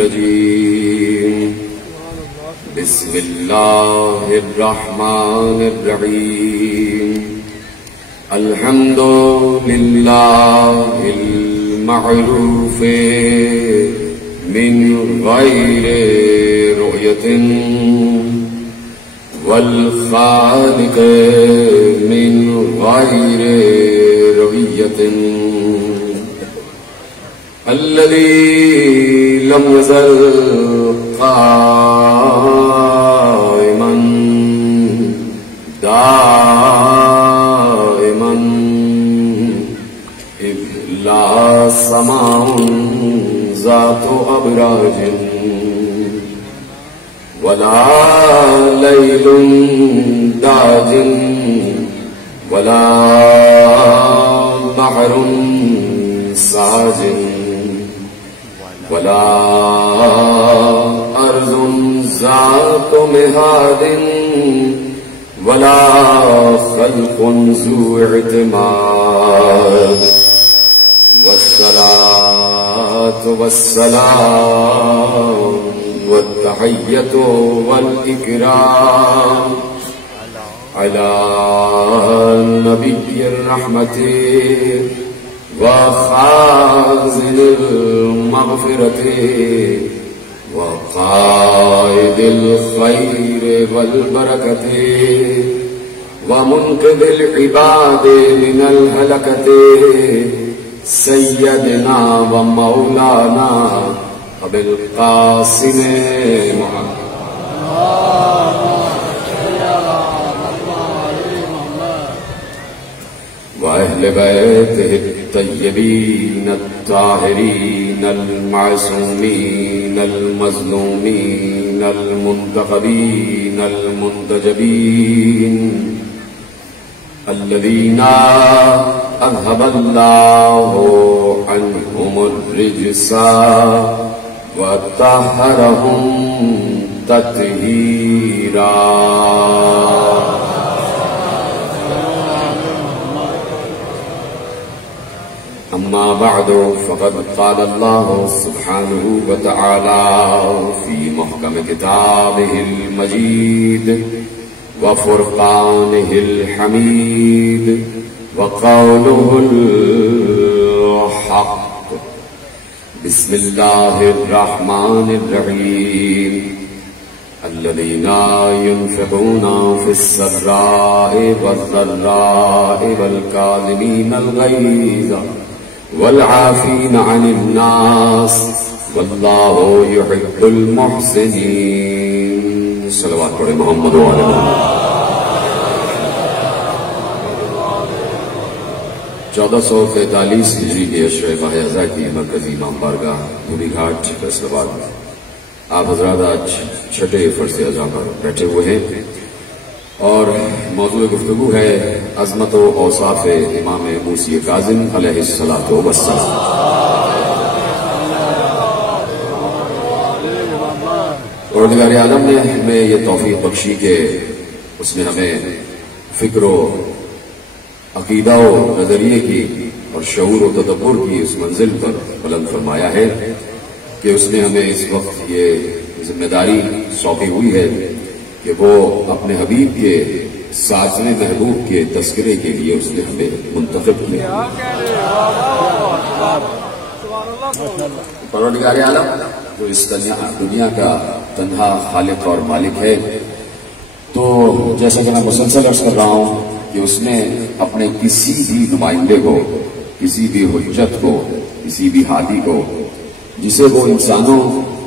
الرجيم بسم الله الرحمن الرحيم الحمد لله المعروف من غير رؤية والخالق من غير رؤية الذي لم يزل قائما دائما إذ لا سماء ذات أبراج ولا ليل داج ولا بحر ساج ولا أرض ذات مهاد ولا خلق ذو اعتماد والصلاة والسلام والتحية والإكرام على نبي الرحمة وخازن المغفرة وقائد الخير والبركة ومنقذ العباد من الهلكة سيدنا ومولانا أبي القاسم محمد وأهل بيته الطيبين الطاهرين المعصومين المظلومين المنتخبين المنتجبين الذين أذهب الله عنهم الرجس وطهرهم تطهيرا أما بعد فقد قال الله سبحانه وتعالى في محكم كتابه المجيد وفرقانه الحميد وقوله الحق بسم الله الرحمن الرحيم الذين ينفقون في السراء والضراء والكاظمين الغيظ والعافين عن الناس والله يحب المحسنين صلوات پڑھے محمد وعلى محمد 1443 ہجری کے اشرے ماہ اذا کی مرکزی امام بارگاہ دھوبی گھاٹ فیصل آباد آپ حضرات آج چھٹے فرض اعظم پر بیٹھے ہوئے ہیں اور موضوع گفتگو ہے عظمت و اوصاف امام موسی کاظم علیہ الصلوۃ والسلام. پروردگار عالم نے ہمیں یہ توفیق بخشی کہ اس نے ہمیں فکر و عقیدہ و نظریے کی اور شعور و تدبر کی اس منزل پر بلند فرمایا ہے کہ اس نے ہمیں اس وقت یہ ذمہ داری سونپی ہوئی ہے کہ وہ اپنے حبیب کے ساتویں محبوب کے تذکرے کے لیے اس نے ہمیں منتخب کیا. پروردگار عالم جو اس دنیا کا تنہا خالق اور مالک ہے، تو جیسا کہ میں مسلسل عرض کر رہا ہوں کہ اس نے اپنے کسی بھی نمائندے کو، کسی بھی حجت کو، کسی بھی ہادی کو، جسے وہ انسانوں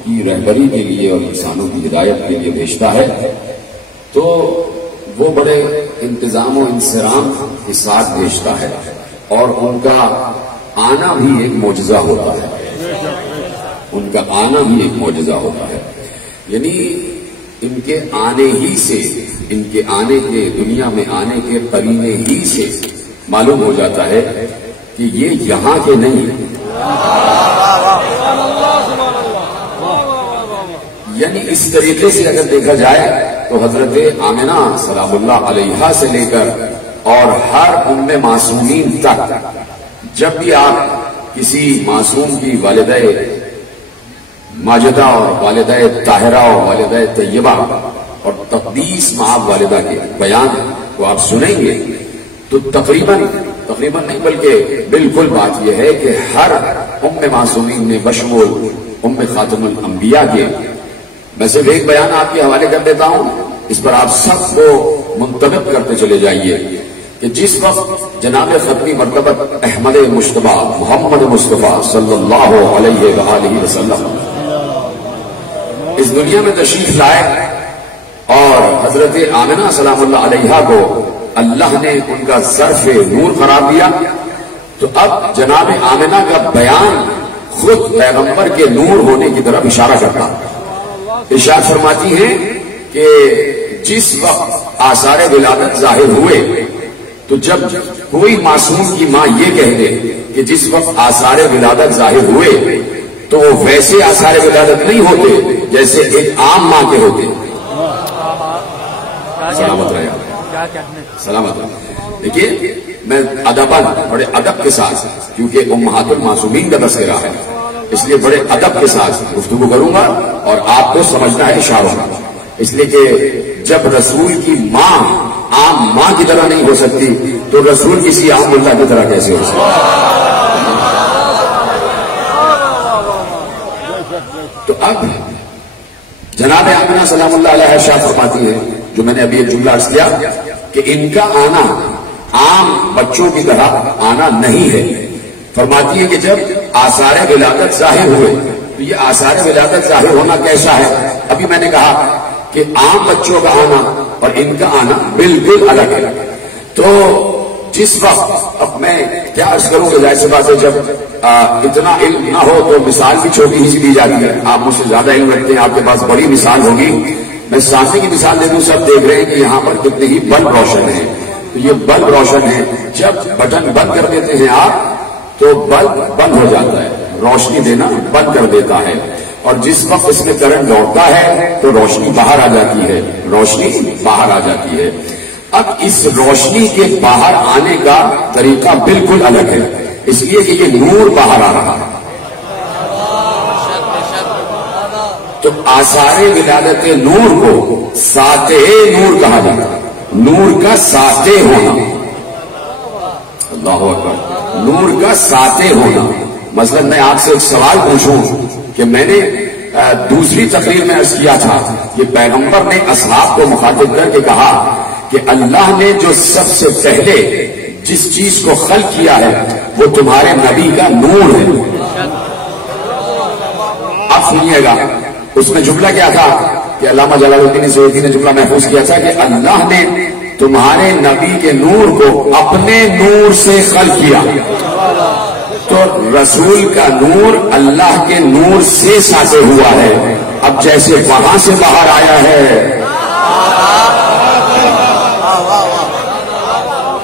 کی رہبری کے لیے اور انسانوں کی ہدایت کے لیے بھیجتا ہے، تو وہ بڑے انتظام و انصرام کے ساتھ بھیجتا ہے اور ان کا آنا بھی ایک معجزہ ہوتا ہے. ان کا آنا بھی ایک معجزہ ہوتا ہے. یعنی ان کے آنے ہی سے، ان کے آنے کے دنیا میں آنے کے قرینے ہی سے معلوم ہو جاتا ہے کہ یہ یہاں کے نہیں. یعنی اس طریقے سے اگر دیکھا جائے تو حضرت آمنہ سلام اللہ علیہا سے لے کر اور ہر ام معصومین تک، جب بھی آپ کسی معصوم کی والدہ ماجدہ اور والدہ طاہرہ اور والدہ طیبہ اور تقدیس معاب والدہ کے بیان کو آپ سنیں گے تو تقریباً نہیں بلکہ بالکل بات یہ ہے کہ ہر معصومین نے بشمول خاتم الانبیاء کے میں صرف ایک بیان آپ کے حوالے کر دیتا ہوں، اس پر آپ سب کو منتخب کرتے چلے جائیے کہ جس وقت جناب ختمی مرتبہ احمد مصطفیٰ محمد مصطفیٰ صلی اللہ علیہ وآلہ وسلم اس دنیا میں تشریف لائے اور حضرت آمنہ سلام اللہ علیہا کو اللہ نے ان کا ظرف نور قرار دیا، تو اب جناب آمنہ کا بیان خود پیغمبر کے نور ہونے کی طرف اشارہ کرتا ہے۔ ارشاد فرماتی ہیں کہ جس وقت آثار ولادت ظاہر ہوئے تو جب کوئی معصوم کی ماں یہ کہہ دے کہ جس وقت آثار ولادت ظاہر ہوئے تو وہ ویسے آثار ولادت نہیں ہوتے جیسے ایک عام ماں کے ہوتے۔ سلامت رہے سلامت رہے۔ دیکھیے میں ادباً بڑے ادب کے ساتھ، کیونکہ امہات المعصومین کا تذکرہ ہے، اس لیے بڑے ادب کے ساتھ گفتگو کروں گا اور آپ کو سمجھنا ہے اشاروں کا، اس لیے کہ جب رسول کی ماں عام ماں کی طرح نہیں ہو سکتی تو رسول کسی عام اللہ کی طرح کیسے ہو سکتا؟ تو اب جناب آمنہ سلام اللہ علیہ ارشاد فرماتی ہے، جو میں نے ابھی ایک جملہ عرض کیا کہ ان کا آنا عام بچوں کی طرح آنا نہیں ہے۔ فرماتی ہے کہ جب آثار ولادت ظاہر ہوئے تو یہ آثار ولادت ظاہر ہونا کیسا ہے؟ ابھی میں نے کہا کہ عام بچوں کا آنا اور ان کا آنا بالکل الگ ہے۔ تو جس وقت اب میں کیا عرض کروں کہ ظاہر سی بات ہے جب اتنا علم نہ ہو تو مثال بھی چھوٹی ہی سی دی جاتی ہے، آپ مجھ سے زیادہ علم رکھتے ہیں، آپ کے پاس بڑی مثال ہوگی، میں سانسے کی مثال دے دوں، سب دیکھ رہے ہیں کہ یہاں پر کتنے ہی بلب روشن ہیں، تو یہ بلب روشن ہے، جب بٹن بند کر دیتے ہیں آپ تو بلب بند ہو جاتا ہے، روشنی دینا بند کر دیتا ہے، اور جس وقت اس میں کرنٹ دوڑتا ہے تو روشنی باہر آ جاتی ہے، روشنی باہر آ جاتی ہے۔ اب اس روشنی کے باہر آنے کا طریقہ بالکل الگ ہے، اس لیے کہ یہ نور باہر آ رہا ہے۔ تو آثار ولادت نور کو ساطع نور کہا جاتا ہے، نور کا ساطع ہونا، اللہ اکبر، نور کا ساطع ہونا۔ مثلا میں آپ سے ایک سوال پوچھوں کہ میں نے دوسری تقریر میں عرض کیا تھا کہ پیغمبر نے اصحاب کو مخاطب کر کے کہا کہ اللہ نے جو سب سے پہلے جس چیز کو خلق کیا ہے وہ تمہارے نبی کا نور ہے۔ اب سنیے گا، اس میں جملہ کیا تھا کہ علامہ جلال الدین سیوطی نے جملہ محفوظ کیا تھا کہ اللہ نے تمہارے نبی کے نور کو اپنے نور سے خلق کیا، تو رسول کا نور اللہ کے نور سے ساطع ہوا ہے۔ اب جیسے وہاں سے باہر آیا ہے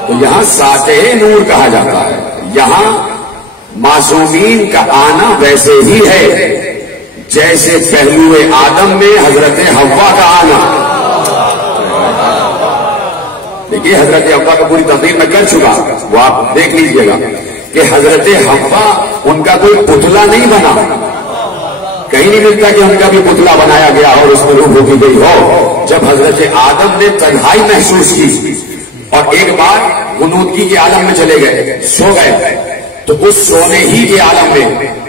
تو یہاں ساطع نور کہا جاتا ہے، یہاں معصومین کا آنا ویسے ہی ہے جیسے پہلو آدم میں حضرت حوا کا آنا۔ دیکھیے حضرت حوا کا پوری تقریر میں کر چکا، وہ آپ دیکھ لیجئے گا کہ حضرت حوا ان کا کوئی پتلا نہیں بنا، کہیں نہیں ملتا کہ ان کا بھی پتلا بنایا گیا اور اس میں روح ہوتی گئی ہو۔ جب حضرت آدم نے تنہائی محسوس کی اور ایک بار غنودگی کے عالم میں چلے گئے، سو گئے، تو اس سونے ہی کے عالم میں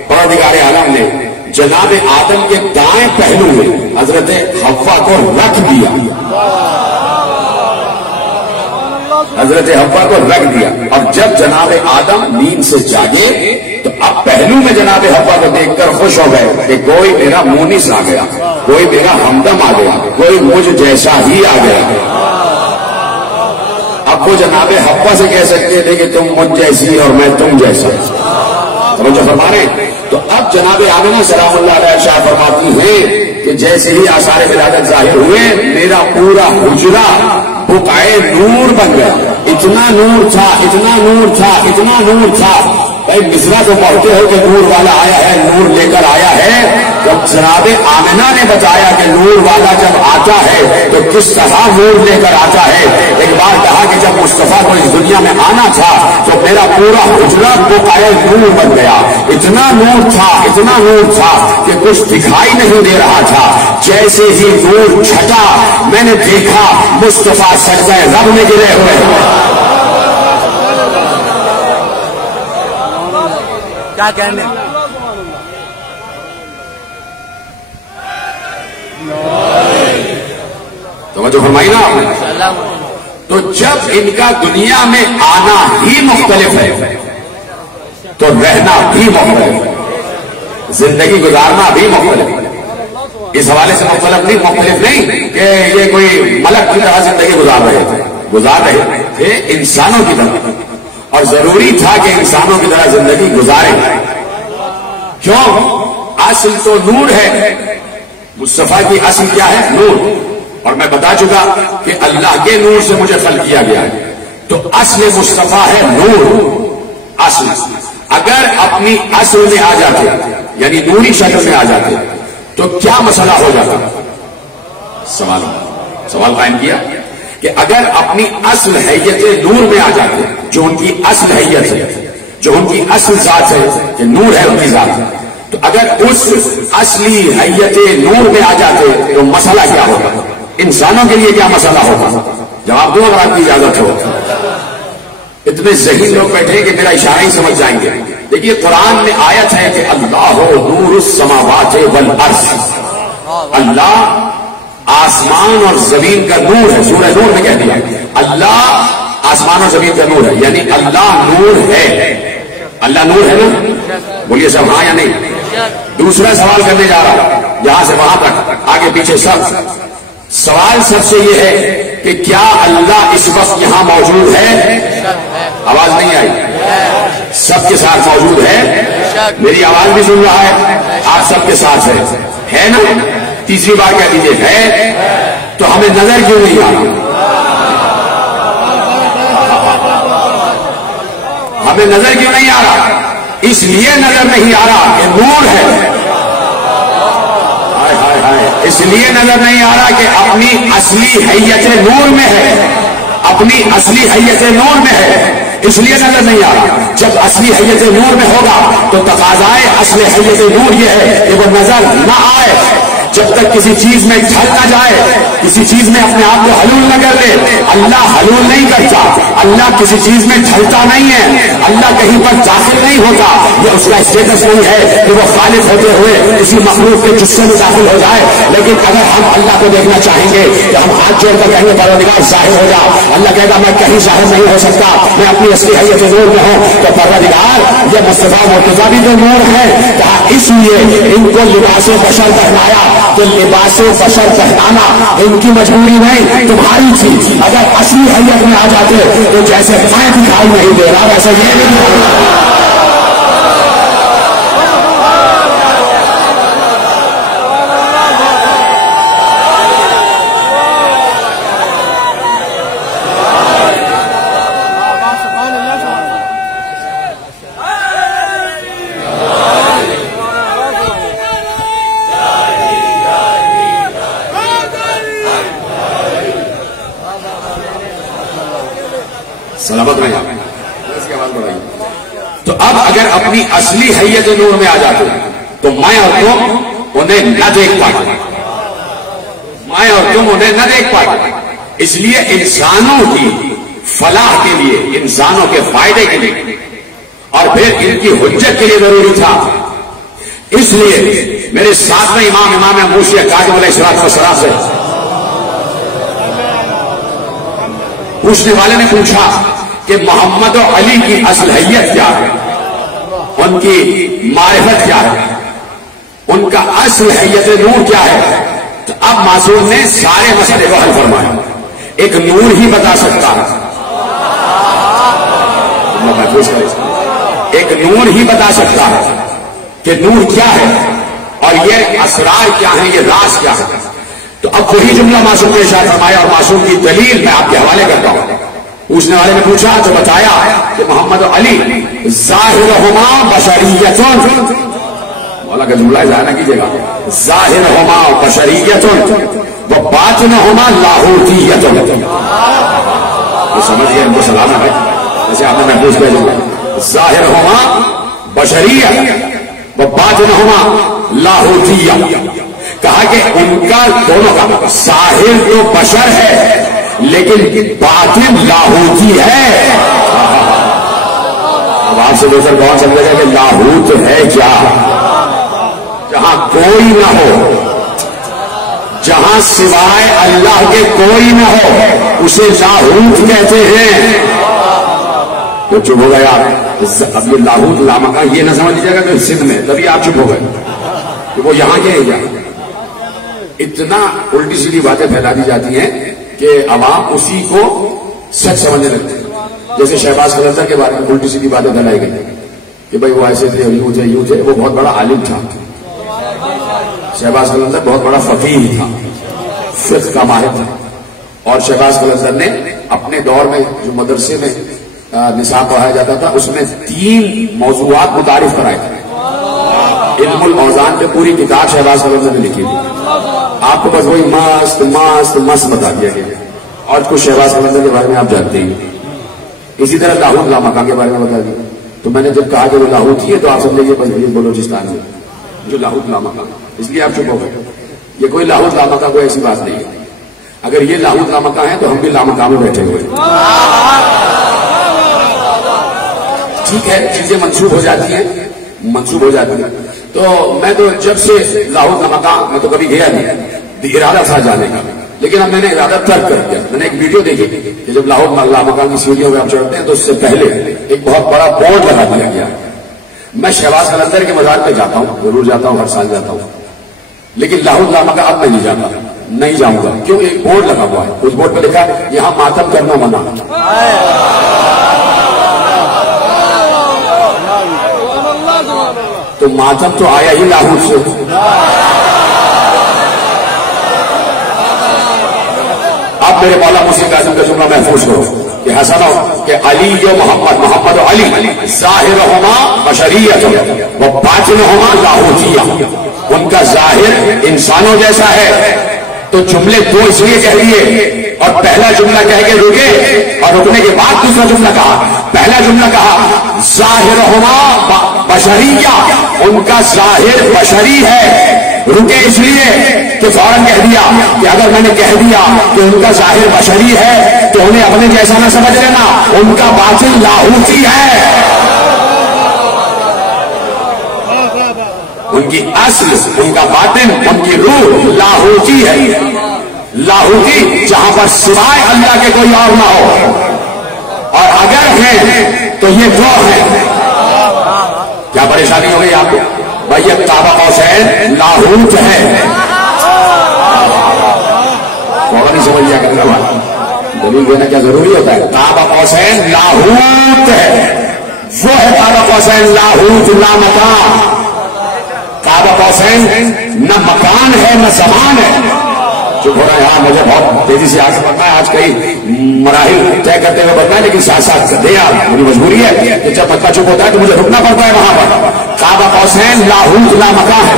پروردگار عالم نے جناب آدم کے دائیں پہلو میں حضرت حوا کو رکھ دیا، حضرت حوا کو رکھ دیا، اور جب جناب آدم نیند سے جاگے تو اب پہلو میں جناب حوا کو دیکھ کر خوش ہو گئے کہ کوئی میرا مونس آ گیا، کوئی میرا ہمدم آ گیا، کوئی مجھ جیسا ہی آ گیا۔ اب وہ جناب حوا سے کہہ سکتے تھے کہ تم مجھ جیسی اور میں تم جیسا، سمجھو فرما رہے ہیں۔ تو اب جناب آمنہ سلام اللہ علیہ شاہ فرماتی ہیں کہ جیسے ہی آثار ولادت ظاہر ہوئے میرا پورا حجرہ بقعۂ نور بن گیا، اتنا نور تھا، اتنا نور تھا، اتنا نور تھا، بھائی مصرا تو پڑھتے ہو کہ نور والا آیا ہے، نور لے کر آیا ہے. جب جناب آمنہ نے بتایا کہ نور والا جب آتا ہے تو کس طرح نور لے کر آتا ہے، ایک بار کہا کہ جب مصطفیٰ کو اس دنیا میں آنا تھا تو میرا پورا حجرہ بقائے نور بن گیا. اتنا نور تھا کہ کچھ دکھائی نہیں دے رہا تھا. جیسے ہی نور چھٹا میں نے دیکھا مصطفیٰ سجدہ رب میں گرے ہوئے. کیا کہنے توجہ فرمائی نا آپ نے. تو جب ان کا دنیا میں آنا ہی مختلف ہے تو رہنا بھی مختلف ہے، زندگی گزارنا بھی مختلف ہے. اس حوالے سے مختلف نہیں کہ یہ کوئی ملک کی طرح زندگی گزار رہے تھے انسانوں کی طرح، اور ضروری تھا کہ انسانوں کی طرح زندگی گزاریں. کیوں؟ اصل تو نور ہے. مصطفیٰ کی اصل کیا ہے؟ نور. اور میں بتا چکا کہ اللہ کے نور سے مجھے خلق کیا گیا ہے. تو اصل مصطفیٰ ہے نور. اصل اگر اپنی اصل میں آ جاتے یعنی نوری شکل میں آ جاتے تو کیا مسئلہ ہو جاتا؟ سوال قائم کیا کہ اگر اپنی اصل حیت نور میں آ جاتے، جو ان کی اصل حیت ہے، جو ان کی اصل ذات ہے کہ نور ہے ان کی ذات، تو اگر اس اصلی حیت نور میں آ جاتے تو مسئلہ کیا ہوگا؟ انسانوں کے لیے کیا مسئلہ ہوگا؟ جواب دو اگر آپ کی اجازت ہو. اتنے ذہین لوگ بیٹھے کہ میرا اشارہ ہی سمجھ جائیں گے. دیکھیے قرآن میں آیت ہے کہ اللہ نور السماوات والارض، اللہ آسمان اور زمین کا نور ہے. سورہ نور میں کہہ دیا اللہ آسمان اور زمین کا نور ہے، یعنی اللہ نور ہے. اللہ نور ہے نا؟ بولیے سب ہاں یا نہیں؟ دوسرا سوال کرنے جا رہا ہوں، یہاں سے وہاں تک آگے پیچھے سب. سوال سب سے یہ ہے کہ کیا اللہ اس وقت یہاں موجود ہے؟ آواز نہیں آئی. سب کے ساتھ موجود ہے. میری آواز بھی سن رہا ہے، آپ سب کے ساتھ ہے نا؟ تیسری بار کہہ دیجیے ہے. تو ہمیں نظر کیوں نہیں آ رہا؟ ہمیں نظر کیوں نہیں آ رہا؟ اس لیے نظر نہیں آ رہا کہ نور ہے. اس لیے نظر نہیں آ رہا کہ اپنی اصلی حیت نور میں ہے، اپنی اصلی حیت نور میں ہے. اس لیے نظر نہیں آ رہا. جب اصلی حیت نور میں ہوگا تو تقاضائے اصل حیت نور یہ ہے کہ وہ نظر نہ آئے. جب تک کسی چیز میں ڈھل نہ جائے، کسی چیز میں اپنے آپ کو حلول نہ کر لے. اللہ حلول نہیں کرتا، اللہ کسی چیز میں ڈھلتا نہیں ہے، اللہ کہیں پر داخل نہیں ہوتا. یہ اس کا اسٹیٹس نہیں ہے کہ وہ خالق ہوتے ہوئے کسی مخلوق کے جسم میں داخل ہو جائے. لیکن اگر ہم اللہ کو دیکھنا چاہیں گے کہ ہم ہاتھ جوڑ کر کہیں گے پروردگار ظاہر ہو جا، اللہ کہے گا میں کہیں ظاہر نہیں ہو سکتا، میں اپنی اصلی حیت نور میں ہوں. تو پروردگار یہ مصطفیٰ مرتضیٰ بھی جو نور ہے، کہا اس لیے ان کو لباس بشر پہنایا. کہ لباس بشر پہنانا ان کی مجبوری نہیں، تمہاری تھی. اگر اصلی حیت میں آ جاتے تو جیسے میں دکھائی نہیں دے رہا ویسے یہ نہیں دکھائی دے رہا. تو اب اگر اپنی اصلی حیت نور میں آ جاتے تو میں اور تم انہیں نہ دیکھ پاتے، میں اور تم انہیں نہ دیکھ پاتے. اس لیے انسانوں کی فلاح کے لیے، انسانوں کے فائدے کے لیے اور پھر ان کی حجت کے لیے ضروری تھا. اس لیے میرے ساتھ میں امام موسی کاظم علیہ السلام سے پوچھنے والے نے پوچھا کہ محمد و علی کی اصل حیت کیا ہے، ان کی معرفت کیا ہے، ان کا اصل حیت نور کیا ہے. تو اب معصوم نے سارے مسئلے کو حل فرمایا. ایک نور ہی بتا سکتا ہے، ایک نور ہی بتا سکتا ہے کہ نور کیا ہے اور یہ اسرار کیا ہے، یہ راز کیا ہے. تو اب وہی جملہ معصوم نے ارشاد فرمایا اور معصوم کی دلیل میں آپ کے حوالے کرتا ہوں. پوچھنے والے نے پوچھا تو بتایا کہ محمد علی ظاہرہما بشریۃ، مولا کا جملہ ضائع نہ کیجیے گا، ظاہرہما بشریۃ وباطنہما لاہوتیۃ. یہ سمجھ گئے، ان کو سلانا ہے جیسے آپ نے محفوظ کیا جملہ، ظاہرہما بشریۃ وباطنہما لاہوتیۃ. کہا کہ ان کا دونوں کا ظاہر تو بشر ہے لیکن باطن لاہوتی ہے. اب آپ سے دوسر کون سمجھے گا کہ لاہوت ہے کیا؟ جہاں کوئی نہ ہو، جہاں سوائے اللہ کے کوئی نہ ہو، اسے لاہوت کہتے ہیں. تو چپ ہو گیا. اب یہ لاہوت لامکان یہ نہ سمجھ لیجیے گا کہ سندھ میں، تبھی آپ چپ ہو گئے کہ وہ یہاں کے ہیں. اتنا الٹی سیدھی باتیں پھیلا دی جاتی ہیں کہ عوام اسی کو سچ سمجھنے لگتے ہیں. جیسے شہباز قلندر کے بارے میں الٹی سیدھی باتیں پھیلائی گئی کہ بھائی وہ ایسے تھے، یوں تھے یوں تھے. وہ بہت بڑا عالم تھا. شہباز قلندر بہت بڑا فقیہ تھا، فقہ کا ماہر تھا. اور شہباز قلندر نے اپنے دور میں جو مدرسے میں نصاب پڑھایا جاتا تھا اس میں 3 موضوعات متعارف کرائے تھے. علم الاوزان پہ پوری کتاب شہباز قلندر نے لکھی تھی. آپ کو بس وہی مست مست مست بتا دیا گیا. اور کچھ شہباز قلندر کے بارے میں آپ جانتے ہیں. اسی طرح لاہوت لامکان کے بارے میں بتا دیا. تو میں نے جب کہا کہ وہ لاہوت ہی ہے تو آپ سمجھے بس بلوچستان میں جو لاہوت لامکان، اس لیے آپ چپ ہو گئے. یہ کوئی لاہوت لامکان کوئی ایسی بات نہیں ہے. اگر یہ لاہوت لامکان ہے تو ہم بھی لامکان میں بیٹھے ہوئے. ٹھیک ہے، چیزیں منسوخ ہو جاتی ہیں، منسوخ ہو جاتی ہیں. تو میں تو جب سے لاہور لامکان میں تو کبھی گیا نہیں، ارادہ تھا جانے کا، لیکن اب میں نے ارادہ ترک کر دیا. میں نے ایک ویڈیو دیکھی کہ جب لاہور لامکان کی سیڑھیوں میں آپ چڑھتے ہیں تو اس سے پہلے ایک بہت بڑا بورڈ لگا دیا گیا. میں شہباز قلندر کے مزار پہ جاتا ہوں، ضرور جاتا ہوں، ہر سال جاتا ہوں، لیکن لاہور لامکان اب میں نہیں جاتا، نہیں جاؤں گا. کیوں؟ ایک بورڈ لگا ہوا ہے، اس بورڈ پہ لکھا ہے یہاں ماتم کرنا منع. تو ماتم تو آیا ہی لاہور سے. اب میرے مولا مسلم اعظم کا جملہ محفوظ کرو کہ حسن کہ علی و محمد، محمد و علی ظاہرہما بشریۃ و باطنہما لاہوتیہ. ان کا ظاہر انسانوں جیسا ہے. تو جملے 2 اس لیے کہہ دیے اور پہلا جملہ کہہ کے رکے اور رکنے کے بعد دوسرا جملہ کہا. پہلا جملہ کہا ظاہرہما بشریہ، ان کا ظاہر بشری ہے. رکے اس لیے کہ فوراً کہہ دیا کہ اگر میں نے کہہ دیا کہ ان کا ظاہر بشری ہے تو انہیں اپنے جیسا نہ سمجھ لینا، ان کا باطن لاہوتی ہے. ان کی اصل، ان کا باطن، ان کی روح لاہوتی ہے. لاہوتی جہاں پر سوائے اللہ کے کوئی اور نہ ہو، اور اگر ہیں تو یہ وہ ہیں. کیا پریشانی ہو گئی آپ کو؟ بھائی یہ قاب قوسین لاہوت ہے. تھوڑا نہیں سمجھ لیا کرنے والا، دلیل دینا کیا ضروری ہوتا ہے؟ قاب قوسین لاہوت ہے، وہ ہے قاب قوسین لاہوت لا مکان. قاب قوسین نہ مکان ہے نہ زمان ہے. چپ ہو رہا ہے. ہاں مجھے بہت تیزی سے آگے بڑھنا ہے، آج کئی مراحل طے کرتے ہوئے بڑھنا ہے، لیکن ساتھ ساتھ کرتے ہیں. میری مجبوری ہے کہ جب بچہ چپ ہوتا ہے تو مجھے رکنا پڑتا ہے وہاں پر. قاب قوسین لاہوت لا مکان ہے،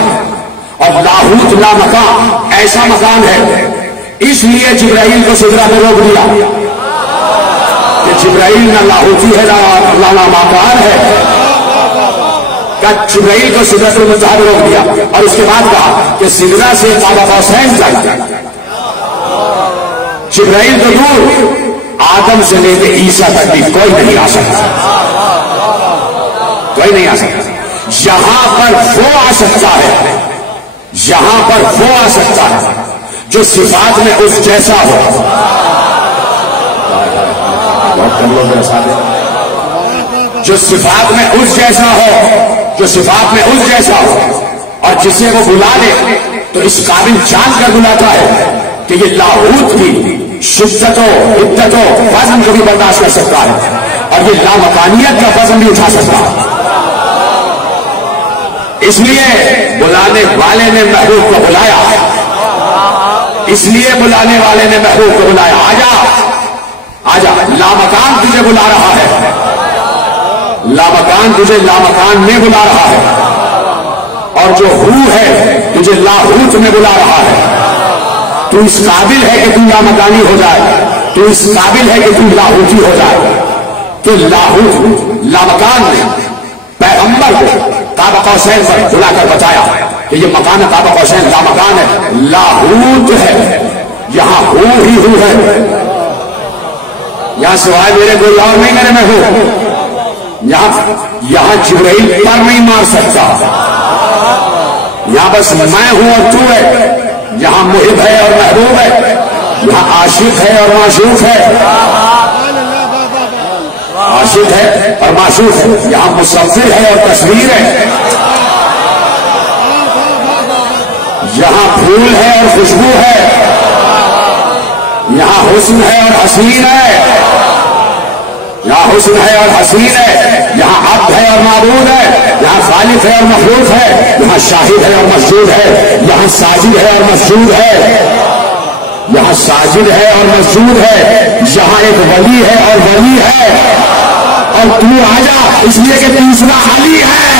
اور لاہوت لا مکان ایسا مکان ہے اس لیے جبرائیل کو سدرہ میں روک دیا کہ جبرائیل نہ لاہوتی ہے نہ مکان ہے. جبرائیل کو سدرۃ المنتہا میں روک دیا اور اس کے بعد کہا کہ سدرہ سے قاب قوسین تک جبرائیل تو دور، آدم سے لے کے عیسیٰ تک بھی کوئی نہیں آ سکتا، کوئی نہیں آ سکتا. یہاں پر وہ آ سکتا ہے، یہاں پر وہ آ سکتا ہے جو صفات میں اس جیسا ہو. بہت کم لوگ ایسا ہے جو صفات میں اس جیسا ہو، جو صفات میں اس جیسا ہو، اور جسے وہ بلا لے تو اس قابل جان کر بلاتا ہے کہ یہ لاہوت کی شدت و حدت و وزن کو بھی برداشت کر سکتا ہے اور یہ لامکانیت کا وزن بھی اٹھا سکتا ہے. اس لیے بلانے والے نے محبوب کو بلایا، اس لیے بلانے والے نے محبوب کو بلایا. آجا لامکان تجھے بلا رہا ہے، لامکان تجھے لامکان میں بلا رہا ہے، اور جو ہو ہے تجھے لاہوت میں بلا رہا ہے۔ تو اس قابل ہے کہ تو لامکانی ہو جائے، تو اس قابل ہے کہ تو لاہوتی ہو جائے۔ تو لاہوت لامکان نے پیغمبر کو قاب قوسین پر بلا کر بتایا کہ یہ مکان قاب قوسین لامکان ہے، لاہوت ہے، یہاں ہو ہی ہو ہے، یہاں سوائے میرے کوئی اور نہیں میرے میں ہو، یہاں جبرائیل پر نہیں مار سکتا، یہاں بس میں ہوں اور تو ہے، یہاں محب ہے اور محبوب ہے، یہاں عاشق ہے اور معشوق ہے، عاشق ہے اور معشوق ہے، یہاں مصور ہے اور تصویر ہے، یہاں پھول ہے اور خوشبو ہے، یہاں حسن ہے اور حسین ہے، یہاں حسن ہے اور حسین ہے، یہاں عبد ہے اور معبود ہے، یہاں خالق ہے اور مخلوق ہے، یہاں شاہد ہے اور مسجود ہے، یہاں ساجد ہے اور مسجود ہے، یہاں ساجد ہے اور مسجود ہے، یہاں ایک ولی ہے اور ولی ہے، اور تو آجا اس لیے کہ تیسرا علی ہے۔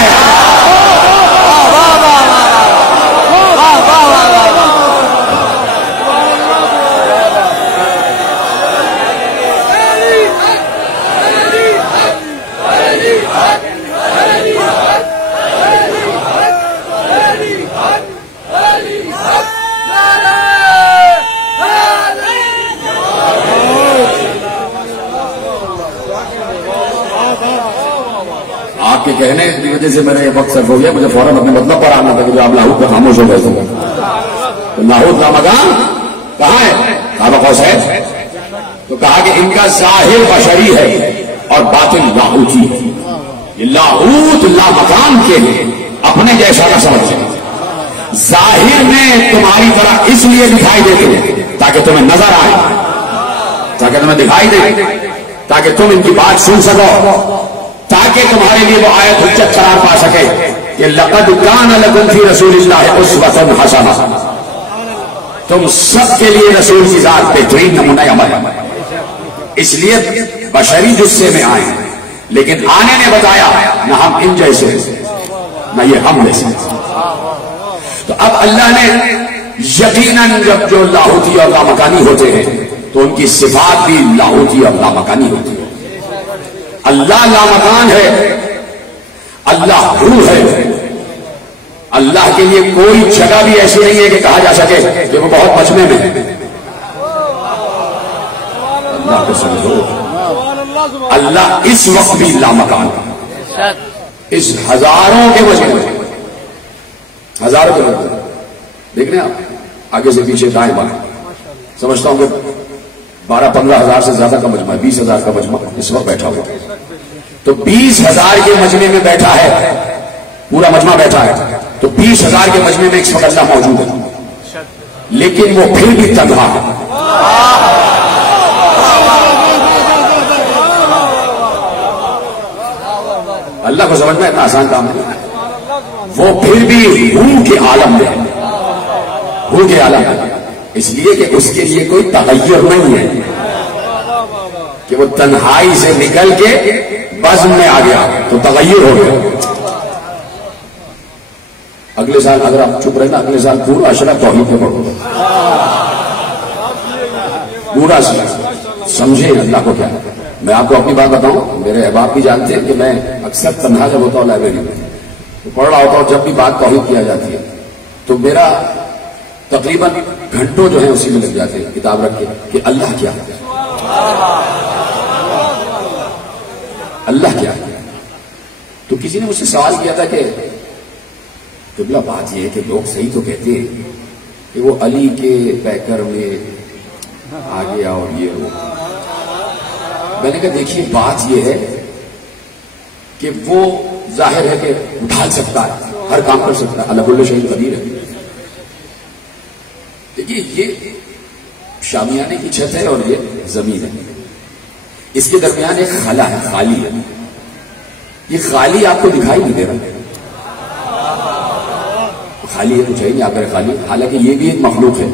آپ کے کہنے کی وجہ سے میرا یہ وقت صرف ہو گیا، مجھے فوراً اپنے مطلب پر آنا تھا کہ جو آپ لاہوت کا خاموش ہو گئے تھے، تو لاہوت کا مکان کہاں ہے؟ قاب قوسین۔ تو کہا کہ ان کا ظاہر بشری ہے اور باطن لاہوتی ہے، یہ لاہوت لامکان کے ہیں، اپنے جیسا نہ سمجھیں، ظاہر میں تمہاری طرح اس لیے دکھائی دیتے ہیں تاکہ تمہیں نظر آئے، تاکہ تمہیں دکھائی دے، تاکہ تم ان کی بات سن سکو، تاکہ تمہارے لیے وہ آیت حجت قرار پا سکے کہ لقد کان لکم فی رسول اللہ اسوۃ حسنہ، تم سب کے لیے رسول کی ذات بہترین نمونہ عمل ہے۔ اس لیے بشری جسے میں آئے، لیکن آنے نے بتایا نہ ہم ان جیسے نہ یہ ہم جیسے۔ تو اب اللہ نے یقیناً جب جو لاہوتی اور لامکانی ہوتے ہیں تو ان کی صفات بھی لاہوتی اور لامکانی ہوتی ہے۔ اللہ لامکان ہے، اللہ ہو ہے، اللہ کے لیے کوئی جگہ بھی ایسی نہیں ہے کہ کہا جا سکے کہ وہ بہت بچنے میں ہے۔ اللہ کو سمجھو، اللہ اس وقت بھی لامکان ہے، اس ہزاروں کے مجمع میں، ہزاروں کے مجمع دیکھ رہے ہیں آپ، آگے سے پیچھے دائیں بائیں، سمجھتا ہوں کہ 12-15 ہزار سے زیادہ کا مجمع، 20 ہزار کا مجمع اس وقت بیٹھا ہوا، تو 20 ہزار کے مجمع میں بیٹھا ہے، پورا مجمع بیٹھا ہے، تو 20 ہزار کے مجمع میں ایک وقت اللہ موجود ہے، لیکن وہ پھر بھی تنہا ہے۔ اللہ کو سمجھنا اتنا آسان کام نہیں ہے، وہ پھر بھی روح کے عالم میں ہے، روح کے عالم میں، اس لیے کہ اس کے لیے کوئی تغیر نہیں ہے کہ وہ تنہائی سے نکل کے بزم میں آ گیا تو تغیر ہو گیا۔ اگلے سال اگر آپ چپ رہے نا، اگلے سال پورا اشرا توحید میں پڑھو، پورا سمجھے اللہ کو کیا ہے۔ میں آپ کو اپنی بات بتاؤں، میرے احباب بھی جانتے ہیں کہ میں اکثر تنہا جب ہوتا ہوں لائبریری میں تو پڑھ رہا ہوتا ہوں، جب بھی بات توحید کیا جاتی ہے تو میرا تقریباً گھنٹوں جو ہیں اسی میں لگ جاتے ہیں کتاب رکھ کے کہ اللہ کیا ہے، اللہ کیا ہے۔ تو کسی نے مجھ سے سوال کیا تھا کہ قبلہ بات یہ ہے کہ لوگ صحیح تو کہتے ہیں کہ وہ علی کے پیکر میں آ گیا اور یہ ہو، میں نے کہا دیکھیے بات یہ ہے کہ وہ ظاہر ہے کہ اٹھا سکتا ہے، ہر کام کر سکتا ہے، اللہ کل شیء قدیر ہے۔ دیکھیے یہ شامیانے کی چھت ہے اور یہ زمین ہے، اس کے درمیان ایک خلا ہے، خالی ہے، یہ خالی آپ کو دکھائی نہیں دے رہا، خالی ہے تو چاہیے نہیں آپ کا خالی، حالانکہ یہ بھی ایک مخلوق ہے،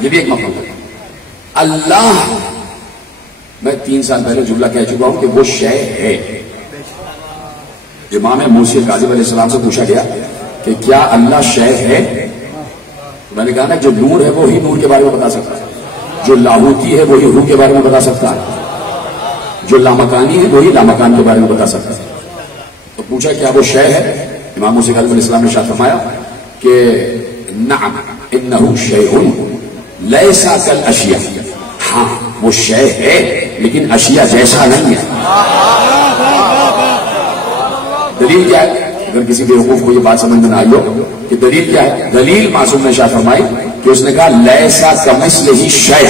یہ بھی ایک مقام ہے. اللہ، میں 3 سال پہلے جملہ کہہ چکا ہوں کہ وہ شے ہے. امام موسی کاظم علیہ السلام سے پوچھا گیا کہ کیا اللہ شے ہے؟ میں نے کہا نا جو نور ہے وہی نور کے بارے میں بتا سکتا ہے، جو لاہوتی ہے وہی روح کے بارے میں بتا سکتا ہے، جو لامکانی ہے وہی لامکان کے بارے میں بتا سکتا ہے. تو پوچھا کیا وہ شے ہے؟ امام موسی کاظم علیہ السلام نے ارشاد فرمایا کہ نعم انہ شیء لیس کالاشیاء، ہاں وہ شے ہے لیکن اشیاء جیسا نہیں ہے. دلیل کیا ہے؟ اگر کسی بیوقوف کو یہ بات سمجھ میں نہ آئی ہو کہ دلیل کیا ہے، دلیل معصوم نے شاہ فرمائی کہ اس نے کہا لیسا کمثلہ شیء،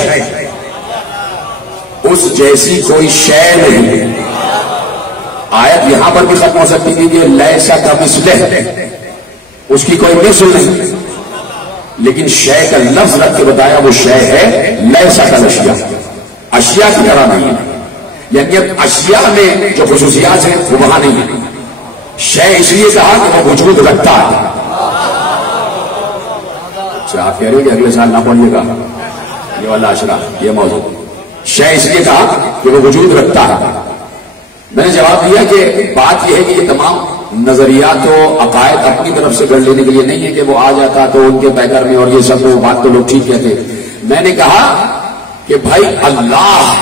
اس جیسی کوئی شے نہیں. آیت یہاں پر بھی ختم ہو سکتی تھی کہ لیسا کمثلہ، اس کی کوئی مثل نہیں، لیکن شے کا لفظ رکھ کے بتایا وہ شے ہے لیسا کالاشیاء، اشیاء کی طرح نہیں ہے. یعنی اشیاء میں جو خصوصیات ہیں وہ وہاں نہیں ہے. شے اس لیے کہا کہ وہ وجود رکھتا ہے. اچھا آپ کہہ رہے ہیں کہ اگلے سال نہ پڑھیے گا یہ والا اشرا، یہ موضوع. شے اس لیے کہا کہ وہ وجود رکھتا ہے. میں نے جواب دیا کہ بات یہ ہے کہ یہ تمام نظریات و عقائد اپنی طرف سے گڑ لینے کے لیے نہیں ہے کہ وہ آ جاتا تو ان کے پیکر میں اور یہ سب وہ بات تو لوگ ٹھیک کہتے. میں نے کہا کہ بھائی اللہ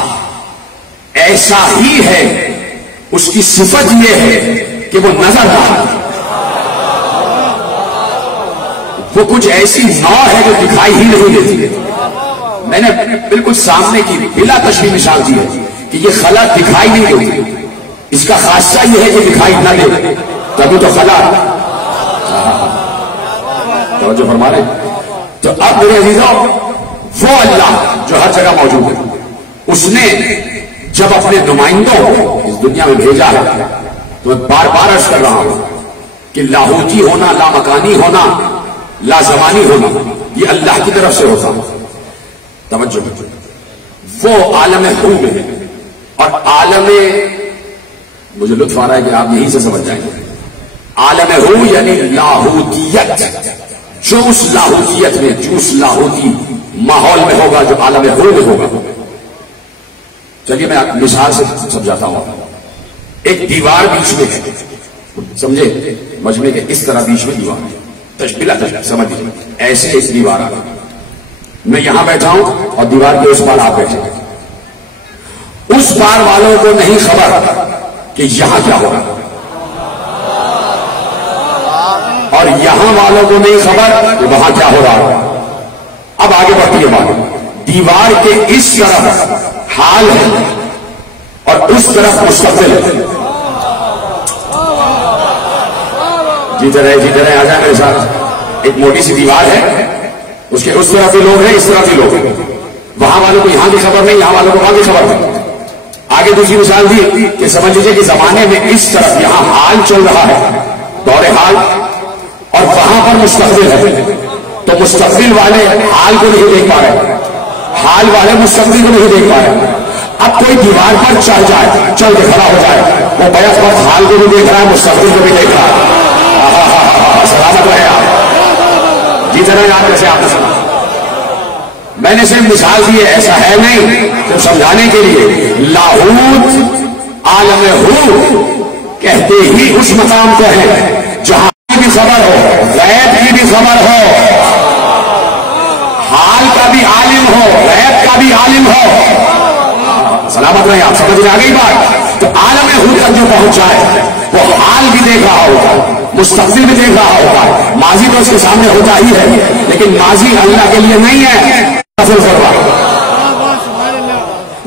ایسا ہی ہے، اس کی صفت یہ ہے کہ وہ نظر رہا ہے. وہ کچھ ایسی نوع ہے جو دکھائی ہی نہیں دیتی. میں نے بالکل سامنے کی بلا تشبیہ مثال دی ہے کہ یہ خلا دکھائی نہیں دیتی، اس کا خاصہ یہ ہے کہ دکھائی نہ دے، تبھی تو خلا. توجہ فرما رہے. تو اب میرے عزیزوں، وہ اللہ جو ہر جگہ موجود ہے، اس نے جب اپنے نمائندوں کو اس دنیا میں بھیجا ہے تو میں بار بار عرض کر رہا ہوں کہ لاہوتی ہونا، لامکانی ہونا، لازمانی ہونا یہ اللہ کی طرف سے ہوتا ہے. توجہ، وہ عالم ہو میں اور عالم، مجھے لطف آ رہا ہے کہ آپ یہیں سے سمجھ جائیں گے. عالم ہو یعنی لاہوتیت، جو اس لاہوتیت میں، جو اس لاہوتی ماحول میں ہوگا، جو عالم ہو میں ہوگا. چلیے میں مثال سے سمجھاتا ہوں. ایک دیوار بیچ میں ہے، سمجھے، مجمع کے اس طرح بیچ میں دیوار ہے. تشبیہ سمجھ لیجیے، ایسے ایک دیوار آ رہا، میں یہاں بیٹھا ہوں اور دیوار کے اس پار آپ بیٹھے ہیں. اس پار والوں کو نہیں خبر کہ یہاں کیا ہو رہا، اور یہاں والوں کو نہیں خبر کہ وہاں کیا ہو رہا. اب آگے بڑھتی ہے بات. دیوار کے اس طرف حال ہے اور اس طرف مستقبل ہے. جیتے رہے آ جائیں میرے ساتھ. ایک موٹی سی دیوار ہے، اس کے اس طرف بھی لوگ ہیں، اس طرف بھی لوگ ہیں. وہاں والوں کو یہاں کی خبر نہیں، یہاں والوں کو وہاں کی خبر نہیں. آگے دوسری مثال دی کہ سمجھ لیجیے کہ زمانے میں اس طرف یہاں حال چل رہا ہے، دور حال، اور وہاں پر مستقبل ہے. تو مستقبل والے حال کو نہیں دیکھ پا رہے، حال والے مستقبل کو نہیں دیکھ پا رہے. اب کوئی دیوار پر چڑھ جائے، چل کے کھڑا ہو جائے، وہ بیک وقت حال کو بھی دیکھ رہا ہے، مستقبل کو بھی دیکھ رہا ہے. سلامت رہے آپ. جی طرح آپ کیسے آپ نے سنا. میں نے صرف مثال دی ہے، ایسا ہے نہیں، صرف سمجھانے کے لیے. لاہوت عالم ہو کہتے ہی اس مقام کو ہے جہاں کی بھی خبر ہو، غیب کی بھی خبر ہو، حال کا بھی عالم ہو، غیب کا بھی عالم ہو. سلامت رہے آپ. سمجھ میں آ گئی بات. تو عالم ہو تک جو پہنچا ہے وہ حال بھی دیکھ رہا ہوتا ہے، مستقبل بھی دیکھ رہا ہوتا ہے. ماضی تو اس کے سامنے ہوتا ہی ہے، لیکن ماضی اللہ کے لیے نہیں ہے.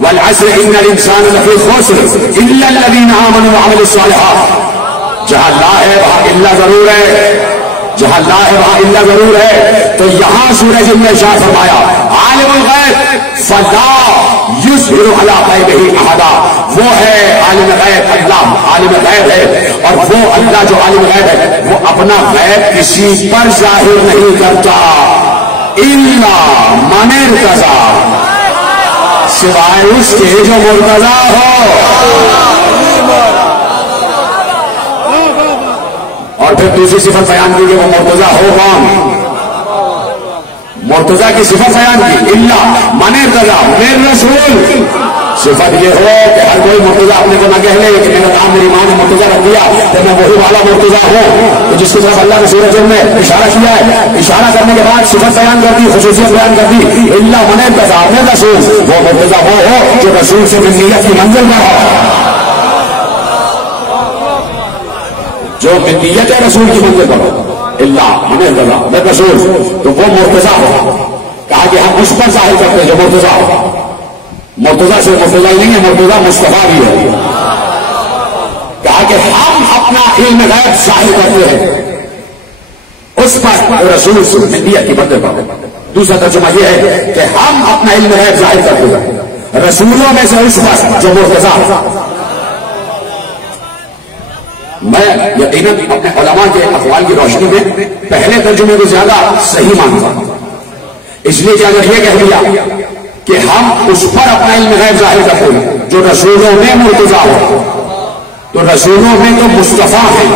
والعصر ان الانسان لفی خسر الا الذین آمنوا وعملوا الصالحات. جہاں لا ہے وہاں الا ضرور ہے، جہاں لا ہے وہاں الا ضرور ہے. تو یہاں سورہ جن نے ارشاد فرمایا عالم الغیب فلا یظہر علی غیبہ احدا. وہ ہے عالم غیب، اللہ عالم غیب ہے، اور وہ اللہ جو عالم غیب ہے وہ اپنا غیب کسی پر ظاہر نہیں کرتا الا من ارتضی، سوائے اس کے جو مرتضی ہو. اور پھر دوسری صفت بیان کی کہ وہ مرتضی ہو کون؟ مرتضی کی صفت بیان کی، الا من ارتضی من رسول، صفت یہ ہو کہ ہر کوئی مرتضی اپنے کو نہ کہہ لے کہ میرا نام میری ماں نے مرتضی رکھ دیا تو میں وہی والا مرتضی ہوں، تو جس کی طرف اللہ نے سورۃ میں اشارہ کیا ہے، اشارہ کرنے کے بعد صفت بیان کر دی، خصوصیت بیان کر دی، الا من ارتضی من رسول، وہ مرتضی وہ ہو جو رسول سے منیت کی منزل پر ہو، جو منیت رسول کی منزل پر ہو، الا من ارتضی من رسول، تو وہ مرتضی ہو۔ کہا کہ ہم اس پر ظاہر کرتے ہیں جو مرتضی ہو، مرتضی سے مرتضی نہیں ہے، مرتضی مصطفیٰ بھی ہے۔ کہا کہ ہم اپنا علم غیب ظاہر کرتے ہیں اس پر رسول سے منیت کی منزل پر۔ دوسرا ترجمہ یہ ہے کہ ہم اپنا علم غیب ظاہر کرتے ہیں رسولوں میں سے اس پر جو مرتضی۔ میں یقیناً اپنے علماء کے اقوال کی روشنی میں پہلے ترجمے کو زیادہ صحیح مانتا ہوں، اس لیے کہ اگر یہ کہہ دیا کہ ہم اس پر اپنا علم غیب ظاہر کرتے ہیں جو رسولوں میں مرتضی ہو، تو رسولوں میں تو مصطفیٰ ہیں،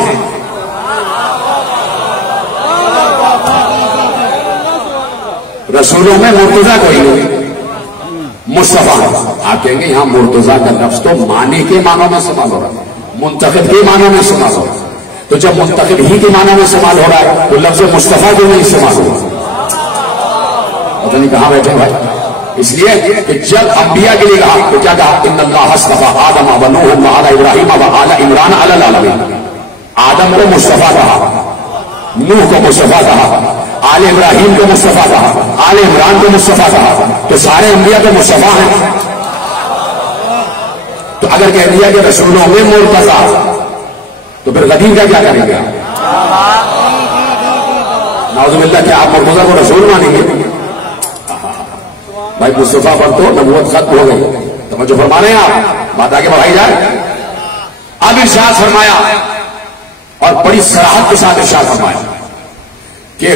رسولوں میں مرتضی کوئی نہیں، مصطفیٰ ہے۔ آپ کہیں گے یہاں مرتضی کا لفظ تو معنی کے معنوں میں استعمال ہو رہا ہے، منتخب کے معنوں میں استعمال ہو رہا ہے، تو جب منتخب ہی کے معنوں میں استعمال ہو رہا ہے تو لفظ مصطفیٰ کیوں نہیں استعمال ہو رہا ہے؟ پتہ نہیں کہاں بیٹھے بھائی؟ اس لیے کہ جب انبیاء کے لیے کہا تو کیا کہا؟ ان اللہ اصطفیٰ آدم و نوح و آل ابراہیم و آل عمران علی العالمین۔ آدم کو مصطفیٰ کہا، نوح کو مصطفیٰ کہا، آل ابراہیم کو مصطفیٰ کہا، آل عمران کو مصطفیٰ کہا، تو سارے انبیاء تو مصطفیٰ ہیں۔ تو اگر کہہ دیا کہ رسولوں میں مرتضی تو پھر غدیر کا کیا کریں گے؟ نعوذ باللہ، کیا آپ مرتضی کو رسول مانیں گے؟ بھائی مصطفیٰ پر تو نبوت ختم ہو گئی، توجہ فرما رہے ہیں آپ، بات آگے بڑھائی جائے۔ اب ارشاد فرمایا اور بڑی صراحت کے ساتھ ارشاد فرمایا کہ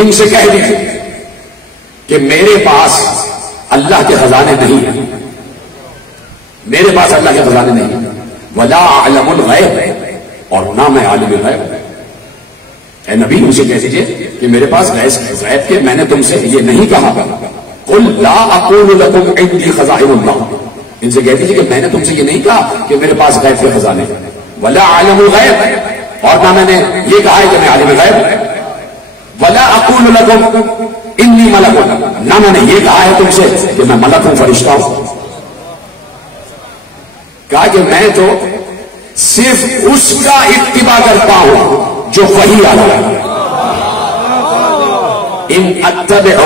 ان سے کہہ دیجیے کہ میرے پاس اللہ کے خزانے نہیں ہیں، میرے پاس اللہ کے خزانے نہیں ہیں، ولا اعلم الغیب، اور نہ میں عالم الغیب۔ اے نبی ان سے کہہ دیجیے کہ میرے پاس غیب کے میں نے تم سے یہ نہیں کہا، قل لا اقول لكم عندي خزائن اللہ، ان سے کہہ دیجیے کہ میں نے تم سے یہ نہیں کہا کہ میرے پاس غیب کے خزانے، ولا عالم الغیب، اور نہ میں نے یہ کہا ہے کہ میں عالم غیب، ولا اقول لكم انی ملک، نہ میں نے یہ کہا ہے تم سے کہ میں ملک ہوں، فرشتہ ہوں۔ کہا کہ میں تو صرف اس کا اتباع کرتا ہوں جو وحی آتا ہے، ان اتبع،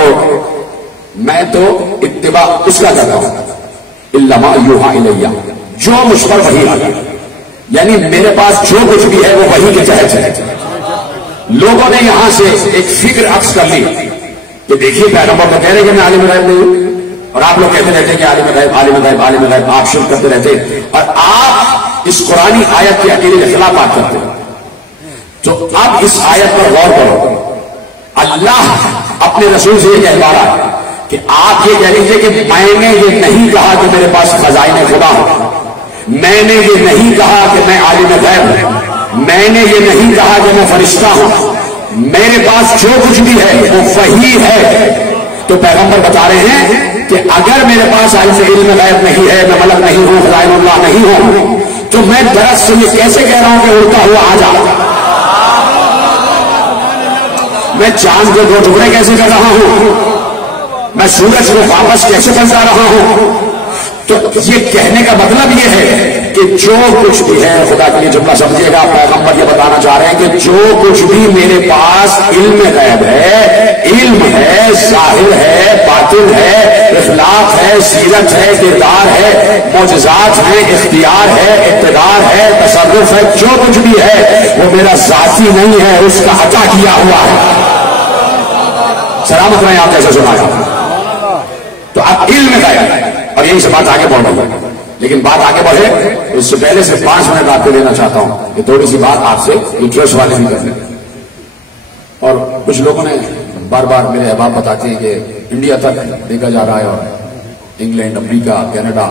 میں تو اتباع اس کا کرتا ہوں، الا ما یوحی الی، جو مجھ پر وحی آتا ہے، یعنی میرے پاس جو کچھ بھی ہے وہ وحی کے تحت ہے۔ لوگوں نے یہاں سے ایک فکر عکس کر لی کہ دیکھیے پیغمبر تو کہہ رہے کہ میں عالم غیب نہیں ہوں، اور آپ لوگ کہتے رہتے کہ عالم غیب عالم غیب عالم غیب، آپ شرک کرتے رہتے اور آپ اس قرآنی آیت کے عقیدے کے خلاف بات کرتے ہیں۔ تو اب اس آیت پر غور کرو، اللہ اپنے رسول سے یہ کہہ رہا ہے کہ آپ یہ کہہ لیجیے کہ میں نے یہ نہیں کہا کہ میرے پاس خزائن خدا ہوں، میں نے یہ نہیں کہا کہ میں عالم غیب ہوں، میں نے یہ نہیں کہا کہ میں فرشتہ ہوں، میرے پاس جو کچھ بھی ہے وہ وحی ہے۔ تو پیغمبر بتا رہے ہیں کہ اگر میرے پاس علم غیب نہیں ہے، میں ملک نہیں ہوں، خزائن اللہ نہیں ہوں، تو میں درخت سے یہ کیسے کہہ رہا ہوں کہ اڑتا ہوا آ جا؟ میں چاند کے 2 ٹکڑے کیسے کر رہا ہوں؟ میں سورج کو واپس کیسے بنتا رہا ہوں؟ تو یہ کہنے کا مطلب یہ ہے کہ جو کچھ بھی ہے، خدا کے لیے جملہ سمجھیے گا، پیغمبر یہ بتانا چاہ رہے ہیں کہ جو کچھ بھی میرے پاس علم غیب ہے، علم ہے، ظاہر ہے، باطن ہے، اخلاق ہے، سیرت ہے، کردار ہے، معجزات ہیں، اختیار ہے، اقتدار ہے، تصرف ہے، جو کچھ بھی ہے وہ میرا ذاتی نہیں ہے، اس کا عطا کیا ہوا ہے۔ سلامت رہیں آپ جیسے سنایا۔ تو اب علم غیب ہے، اور یہی سے بات آگے بڑھ رہی ہے، لیکن بات آگے بڑھے اس سے پہلے سے 5 منٹ آپ کو دینا چاہتا ہوں کہ تھوڑی سی بات آپ سے انٹرسٹ والے بھی کریں۔ اور کچھ لوگوں نے بار بار میرے احباب بتاتے ہیں کہ انڈیا تک دیکھا جا رہا ہے، اور انگلینڈ، امریکہ، کینیڈا،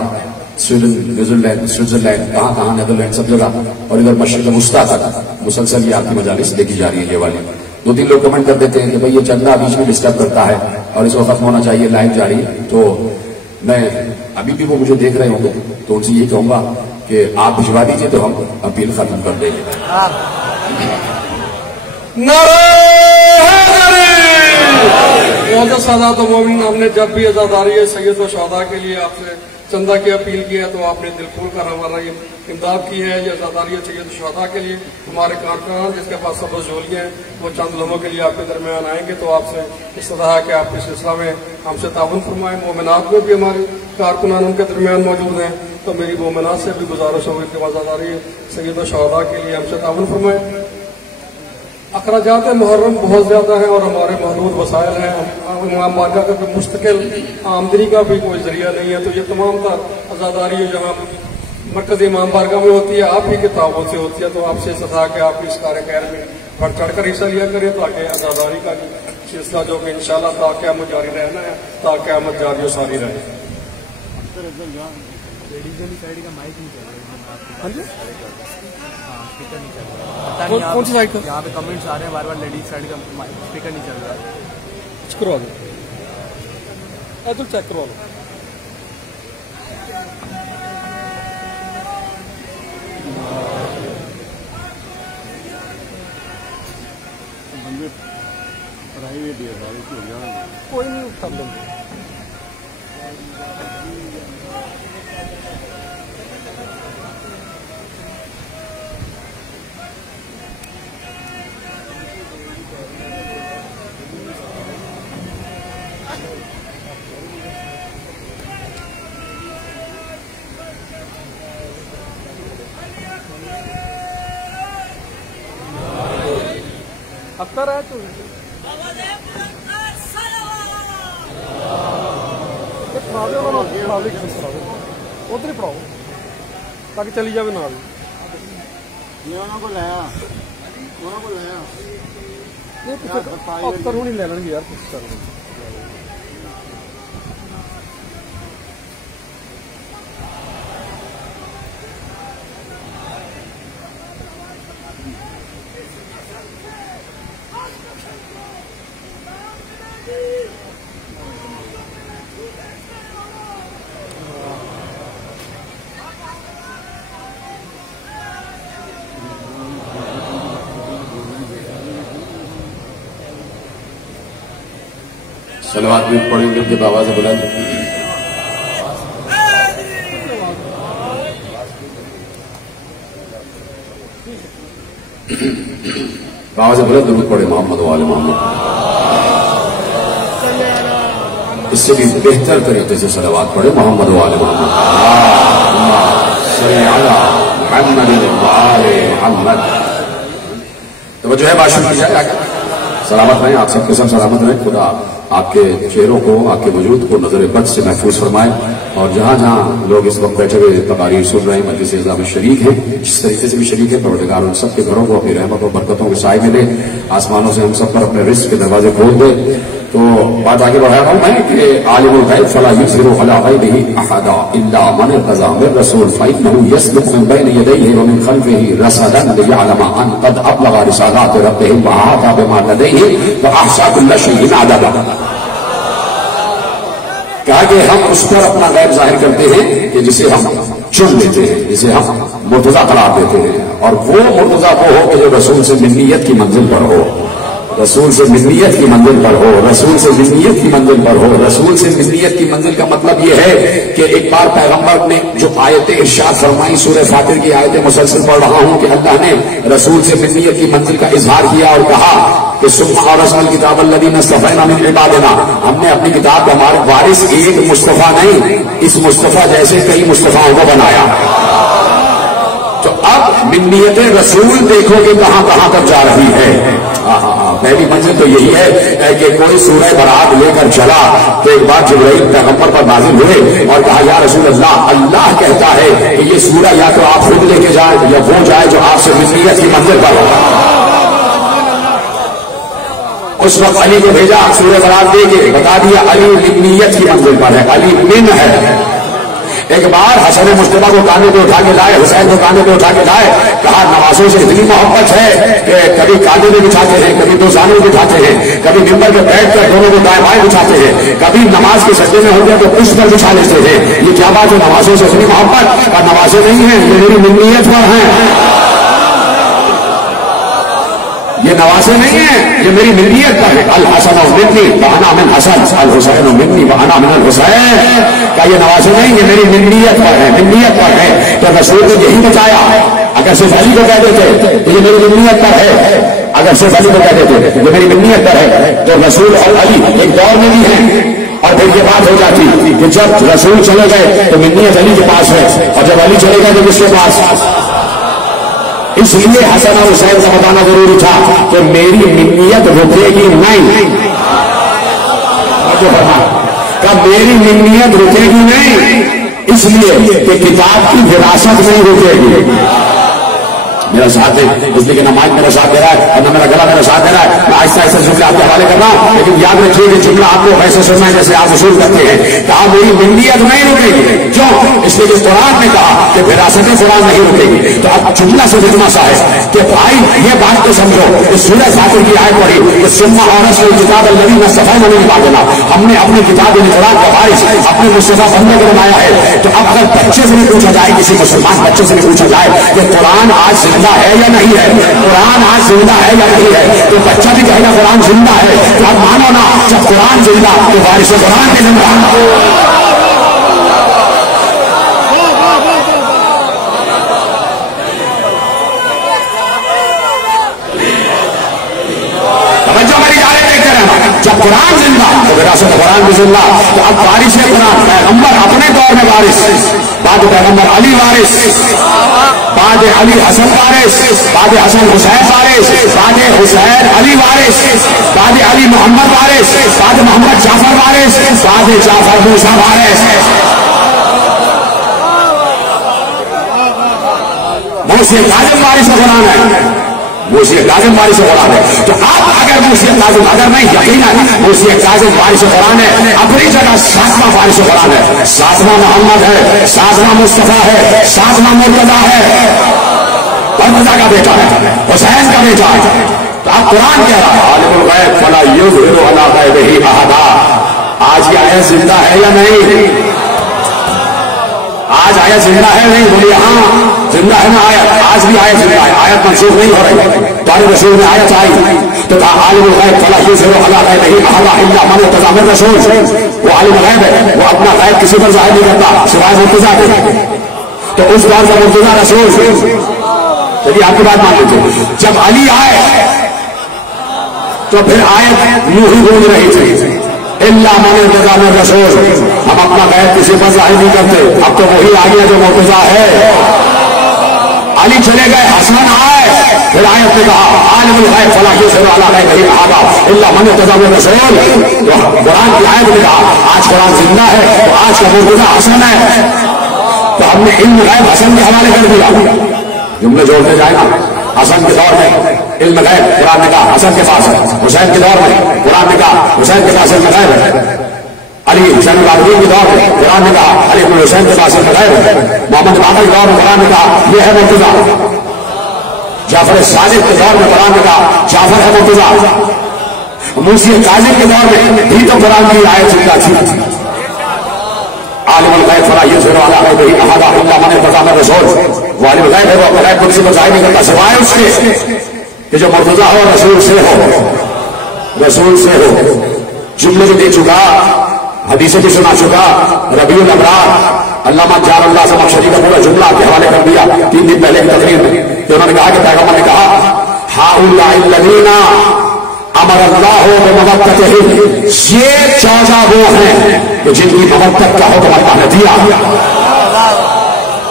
سویڈن، نیوزی سوئٹزرلینڈ، کہاں نیدرلینڈ، سب جگہ، اور ادھر مشرق وسطیٰ تک مسلسل یہ آپ کی مجالس دیکھی جا رہی ہے یہ والی۔ 2-3 لوگ کمنٹ کر دیتے ہیں کہ بھائی یہ چندہ بیچ میں ڈسٹرب کرتا ہے اور اس کو ختم ہونا چاہیے، لائف جاری ہے. تو میں ابھی بھی وہ مجھے دیکھ رہے ہوں گے تو ان سے یہ کہوں گا کہ آپ بھجوا دیجیے تو ہم اپیل ختم کر دیں گے. سادات و مومن، ہم نے جب بھی عزاداری سید و شہداء کے لیے آپ سے چندہ کی اپیل کی ہے تو آپ نے دل کھول کر ہمارا یہ امداد کی ہے. یہ عزاداری سید و شہداء کے لیے ہمارے کارکنان جس کے پاس سب جولیاں ہیں وہ چند لمحوں کے لیے آپ کے درمیان آئیں گے. تو آپ سے استدعا ہے کہ آپ اس سلسلہ میں ہم سے تعاون فرمائیں. مومنات میں بھی ہمارے کارکنان ان کے درمیان موجود ہیں تو میری مومنات سے بھی گزارش ہوگی کہ عزاداری سید و شہداء کے لیے ہم سے تعاون فرمائیں. اخراجات محرم بہت زیادہ ہیں اور ہمارے محدود وسائل ہیں. امام بارگاہ کا کوئی مستقل آمدنی کا بھی کوئی ذریعہ نہیں ہے. تو یہ تمام تر عزاداری جہاں مرکز امام بارگاہ میں ہوتی ہے آپ ہی کے تعاون سے ہوتی ہے. تو آپ سے استدعا کہ آپ اس کار خیر میں بڑھ چڑھ کر حصہ لیا کریں تاکہ عزاداری کا سلسلہ جو کہ انشاءاللہ تا قیامت جاری رہنا ہے، تا قیامت جاری و ساری رہے. کون سی سائڈ کا یہاں پہ کمنٹس آ رہے ہیں بار بار، لیڈیز سائڈ کا اسپیکر نہیں چل رہا ہے. کروا دو ایدل چیک کروا لو. کوئی نہیں کر لیں گے. اختر ہے تو ادھر ہی پڑھاؤ تاکہ چلی جائے نہ اختر ہوں نہیں لے لیں گے یار. صلوات بھی پڑھیں گے جب آواز بلند آواز بلند درود پڑھے محمد و آل محمد. اس سے بھی بہتر طریقے سے صلوات پڑھے محمد و آل محمد. صلی علی محمد و آل محمد. توجہ ہے باشد کی جائے سلامت رہیں، آپ سب کے سب سلامت رہیں. خدا آپ کے چہروں کو، آپ کے وجود کو نظر بد سے محفوظ فرمائے. اور جہاں جہاں لوگ اس وقت بیٹھے ہوئے تقاریر سن رہے ہیں، مجلس اعزا میں شریک ہیں، جس طریقے سے بھی شریک ہے، پروردگار ان سب کے گھروں کو اپنی رحمت و برکتوں کے سائے میں دے. آسمانوں سے ہم سب پر اپنے رزق کے دروازے کھول دے. تو بات آگے بڑھا رہا ہوں میں کہ عالم الغیب فلا یظہر علی غیبہ احدا الا من ارتضى من رسول فإنه يسلك من بين يديه ومن خلفه رصدا ليعلم ان قد ابلغ رسالات ربه وأحاط بما لديه وأحصى كل شيء عددا. کہا کہ ہم اس پر اپنا غیب ظاہر کرتے ہیں کہ جسے ہم چن لیتے ہیں، جسے ہم مرتضیٰ قرار دیتے ہیں. اور وہ مرتضیٰ وہ ہو کہ جو رسول سے ملنیت کی منزل پر ہو، رسول سے ملنیت کی منزل پر ہو، رسول سے ملنیت کی منزل پر ہو. رسول سے ملنیت کی منزل کا مطلب یہ ہے کہ ایک بار پیغمبر نے جو آیتیں ارشاد فرمائی، سورہ فاطر کی آیتیں مسلسل پڑھ رہا ہوں کہ اللہ نے رسول سے ملنیت کی منزل کا اظہار کیا اور کہا کہ ثم اورثنا الکتاب الذین اصطفینا من عبادنا. ہم نے اپنی کتاب کا ہمارے وارث ایک مصطفیٰ نہیں، اس مصطفیٰ جیسے کئی مصطفیٰوں کو بنایا. تو اب ملنیت رسول دیکھو کہ کہاں کہاں تک جا رہی ہے. پہلی منزل تو یہی ہے کہ کوئی سورہ برات لے کر چلا تو ایک بار جبرائیل پیغمبر پر نازل ہوئے اور کہا یا رسول اللہ، اللہ کہتا ہے کہ یہ سورہ یا تو آپ خود لے کے جائیں یا وہ جائے جو آپ سے ملنیت کی منزل پر ہو. اس وقت علی کو بھیجا سورہ برات دے کے بتا دیا علی ملنیت کی منزل پر ہے، علی من ہے. ایک بار حسن مصطفیٰ کو کانے پہ اٹھا کے لائے، حسین کو کانے پہ اٹھا کے لائے، کہا نوازوں سے اتنی محبت ہے کہ کبھی کاندھے میں بچھاتے ہیں، کبھی دو زانوں میں بچھاتے ہیں، کبھی ممبر پہ بیٹھ کر دونوں کو دائیں بائیں بچھاتے ہیں، کبھی نماز کے سجدے میں ہوتے ہیں تو پشت پر بچھا لیتے ہیں. یہ کیا بات ہے؟ نمازوں سے اتنی محبت؟ اور نمازیں نہیں ہیں، یہ میری ملت پر ہیں. یہ نوازے نہیں ہیں، یہ میری ملت پر ہے. الحسن منی وانا من حسن، الحسین منی وانا من الحسین. کیا یہ نوازے نہیں؟ یہ میری ملت پر ہے، ملت پر ہے. تو رسول نے یہی بتایا. اگر صرف علی کو کہہ دیتے تو یہ میری ملت پر ہے، اگر صرف علی کو کہہ دیتے تو یہ میری ملت پر ہے، تو رسول اور علی ایک دور میں بھی ہیں. اور پھر یہ بات ہو جاتی کہ جب رسول چلے گئے تو ملت علی کے پاس ہے، اور جب علی چلے گئے تو کس کے پاس؟ اس لیے حسن اور حسین کا بتانا ضروری تھا کہ میری ملت رکے گی نہیں. کہ میری ملت رکے گی نہیں، اس لیے کہ کتاب کی وراثت نہیں رکے گی. میرا ساتھ دے، اس لیے کہ نہ مائک میرا ساتھ دے رہا ہے اور نہ میرا گلا میرا ساتھ دے رہا ہے. میں آہستہ آہستہ جملے آپ کے حوالے کر رہا ہوں، لیکن یاد رکھیے کہ جملہ آپ کو ویسے سننا ہے جیسے آپ وصول کرتے ہیں. کہا میری ملت نہیں رکے گی. کیوں؟ اس لیے کہ قرآن نے کہا کہ وراثت قرآن نہیں رکے گی. تو اب جملہ سے جتنا سا ہے کہ بھائی یہ بات تو سمجھو کہ سورہ فاتر کی آیت پڑھی کہ ثم اورثنا الکتاب الذین اصطفینا من عبادنا، ہم نے اپنی کتاب نجات کا وارث اپنے مصطفیٰ بندے کو بنایا ہے. تو اب اگر بچے سے بھی پوچھا جائے، کسی مسلمان بچے سے بھی پوچھا جائے کہ قرآن آج زندہ ہے یا نہیں ہے، قرآن آج زندہ ہے یا نہیں ہے، تو بچہ بھی کہے گا قرآن زندہ ہے. تو اب مانو نا، جب قرآن زندہ تو وارث قرآن بھی زندہ. جب قرآن زندہ تو وراثت قرآن بھی زندہ. تو اب وارث قرآن پیغمبر اپنے دور میں وارث، بعد پیغمبر علی وارث، بعد علی حسن وارث، بعد حسن حسین وارث، بعد حسین علی وارث، بعد علی محمد وارث، بعد محمد جعفر وارث، بعد جعفر موسیٰ وارث. موسیٰ کاظم وارث قرآن ہے، موسیٰ کاظم وارث قرآن ہے. تو اب اگر موسیٰ کاظم، اگر نہیں یقیناً موسیٰ کاظم وارث قرآن ہے، اپنی جگہ 7واں وارث قرآن ہے. 7واں محمد ہے، 7واں مصطفیٰ ہے، 7واں مرتضیٰ ہے، مرتضیٰ کا بیٹا ہے، حسین کا بیٹا ہے. تو اب قرآن کہہ رہا ہے عالم الغیب فلا یظہر علی غیبہ احدا. آج یہ آیت زندہ ہے یا نہیں؟ آج آیت زندہ ہے نہیں؟ بولیے ہاں زندہ ہے نا آیت. آج بھی آیت زندہ ہے، آیت منسوخ نہیں ہو رہی. قرآن رسول میں آیت آئی تو کہا عالم الغیب فلا یظہر علی غیبہ احدا الا من ارتضی من رسول. وہ عالم غیب ہے، وہ اپنا غیب کسی پر ظاہر نہیں کرتا سوائے مرتضیٰ کے. تو اس دور کا مرتضیٰ رسول. چلیے آپ کی بات مان لیجیے. جب علی آئے تو پھر آیت یوں ہی گونج رہی تھی الا من ارتضی من رسول. ہم اپنا غیب کسی پر ظاہر نہیں کرتے. اب تو وہی آ گیا جو مرتضیٰ ہے. علی چلے گئے، حسن آئے، پھر آیت نے کہا عالم الغیب فلا یظہر علی غیبہ احدا الا من ارتضی من رسول. قرآن کی آیت نے کہا آج قرآن زندہ ہے تو آج کا مرتضیٰ حسن ہے. تو ہم نے علم غیب حسن کے حوالے کر دیا. جملے جوڑتے جائے گا. حسن کے دور میں علم غیب قرآن نے کہا حسن کے پاس ہے. حسین کے دور میں قرآن نے کہا حسین کے پاس علم غیب ہے. علی حسین العابدین کے دور میں قرآن نے کہا علی بن حسین کے پاس علم غیب ہے. محمد باقر کے دور میں قرآن نے کہا یہ ہے مرتضیٰ. جعفر صادق کے دور میں قرآن نے کہا جعفر ہے مرتضیٰ. موسیٰ کاظم کے دور میں بھی تو قرآن کی آیت زندہ تھی. عالم الغیب فلا یظہر علی غیبہ احدا الا من ارتضی من رسول. وہ عالم غیب ہے، وہ اپنے غیب کو کسی کو ظاہر نہیں کرتا سوائے اس کے کہ جو مرتضیٰ ہو رسول سے ہو، رسول سے ہو. جملے بھی دے چکا، حدیثیں بھی سنا چکا. ربیع الابرار علامہ جار اللہ زمخشری کا پورا جملہ کے حوالے کر دیا 3 دن پہلے کی تقریر میں. انہوں نے کہا کہ پیغمبر نے کہا ہؤلاء الذین امر اللہ بمودتہم، یہ 14 وہ ہیں کہ جن کی مودت کا حکم اللہ نے دیا.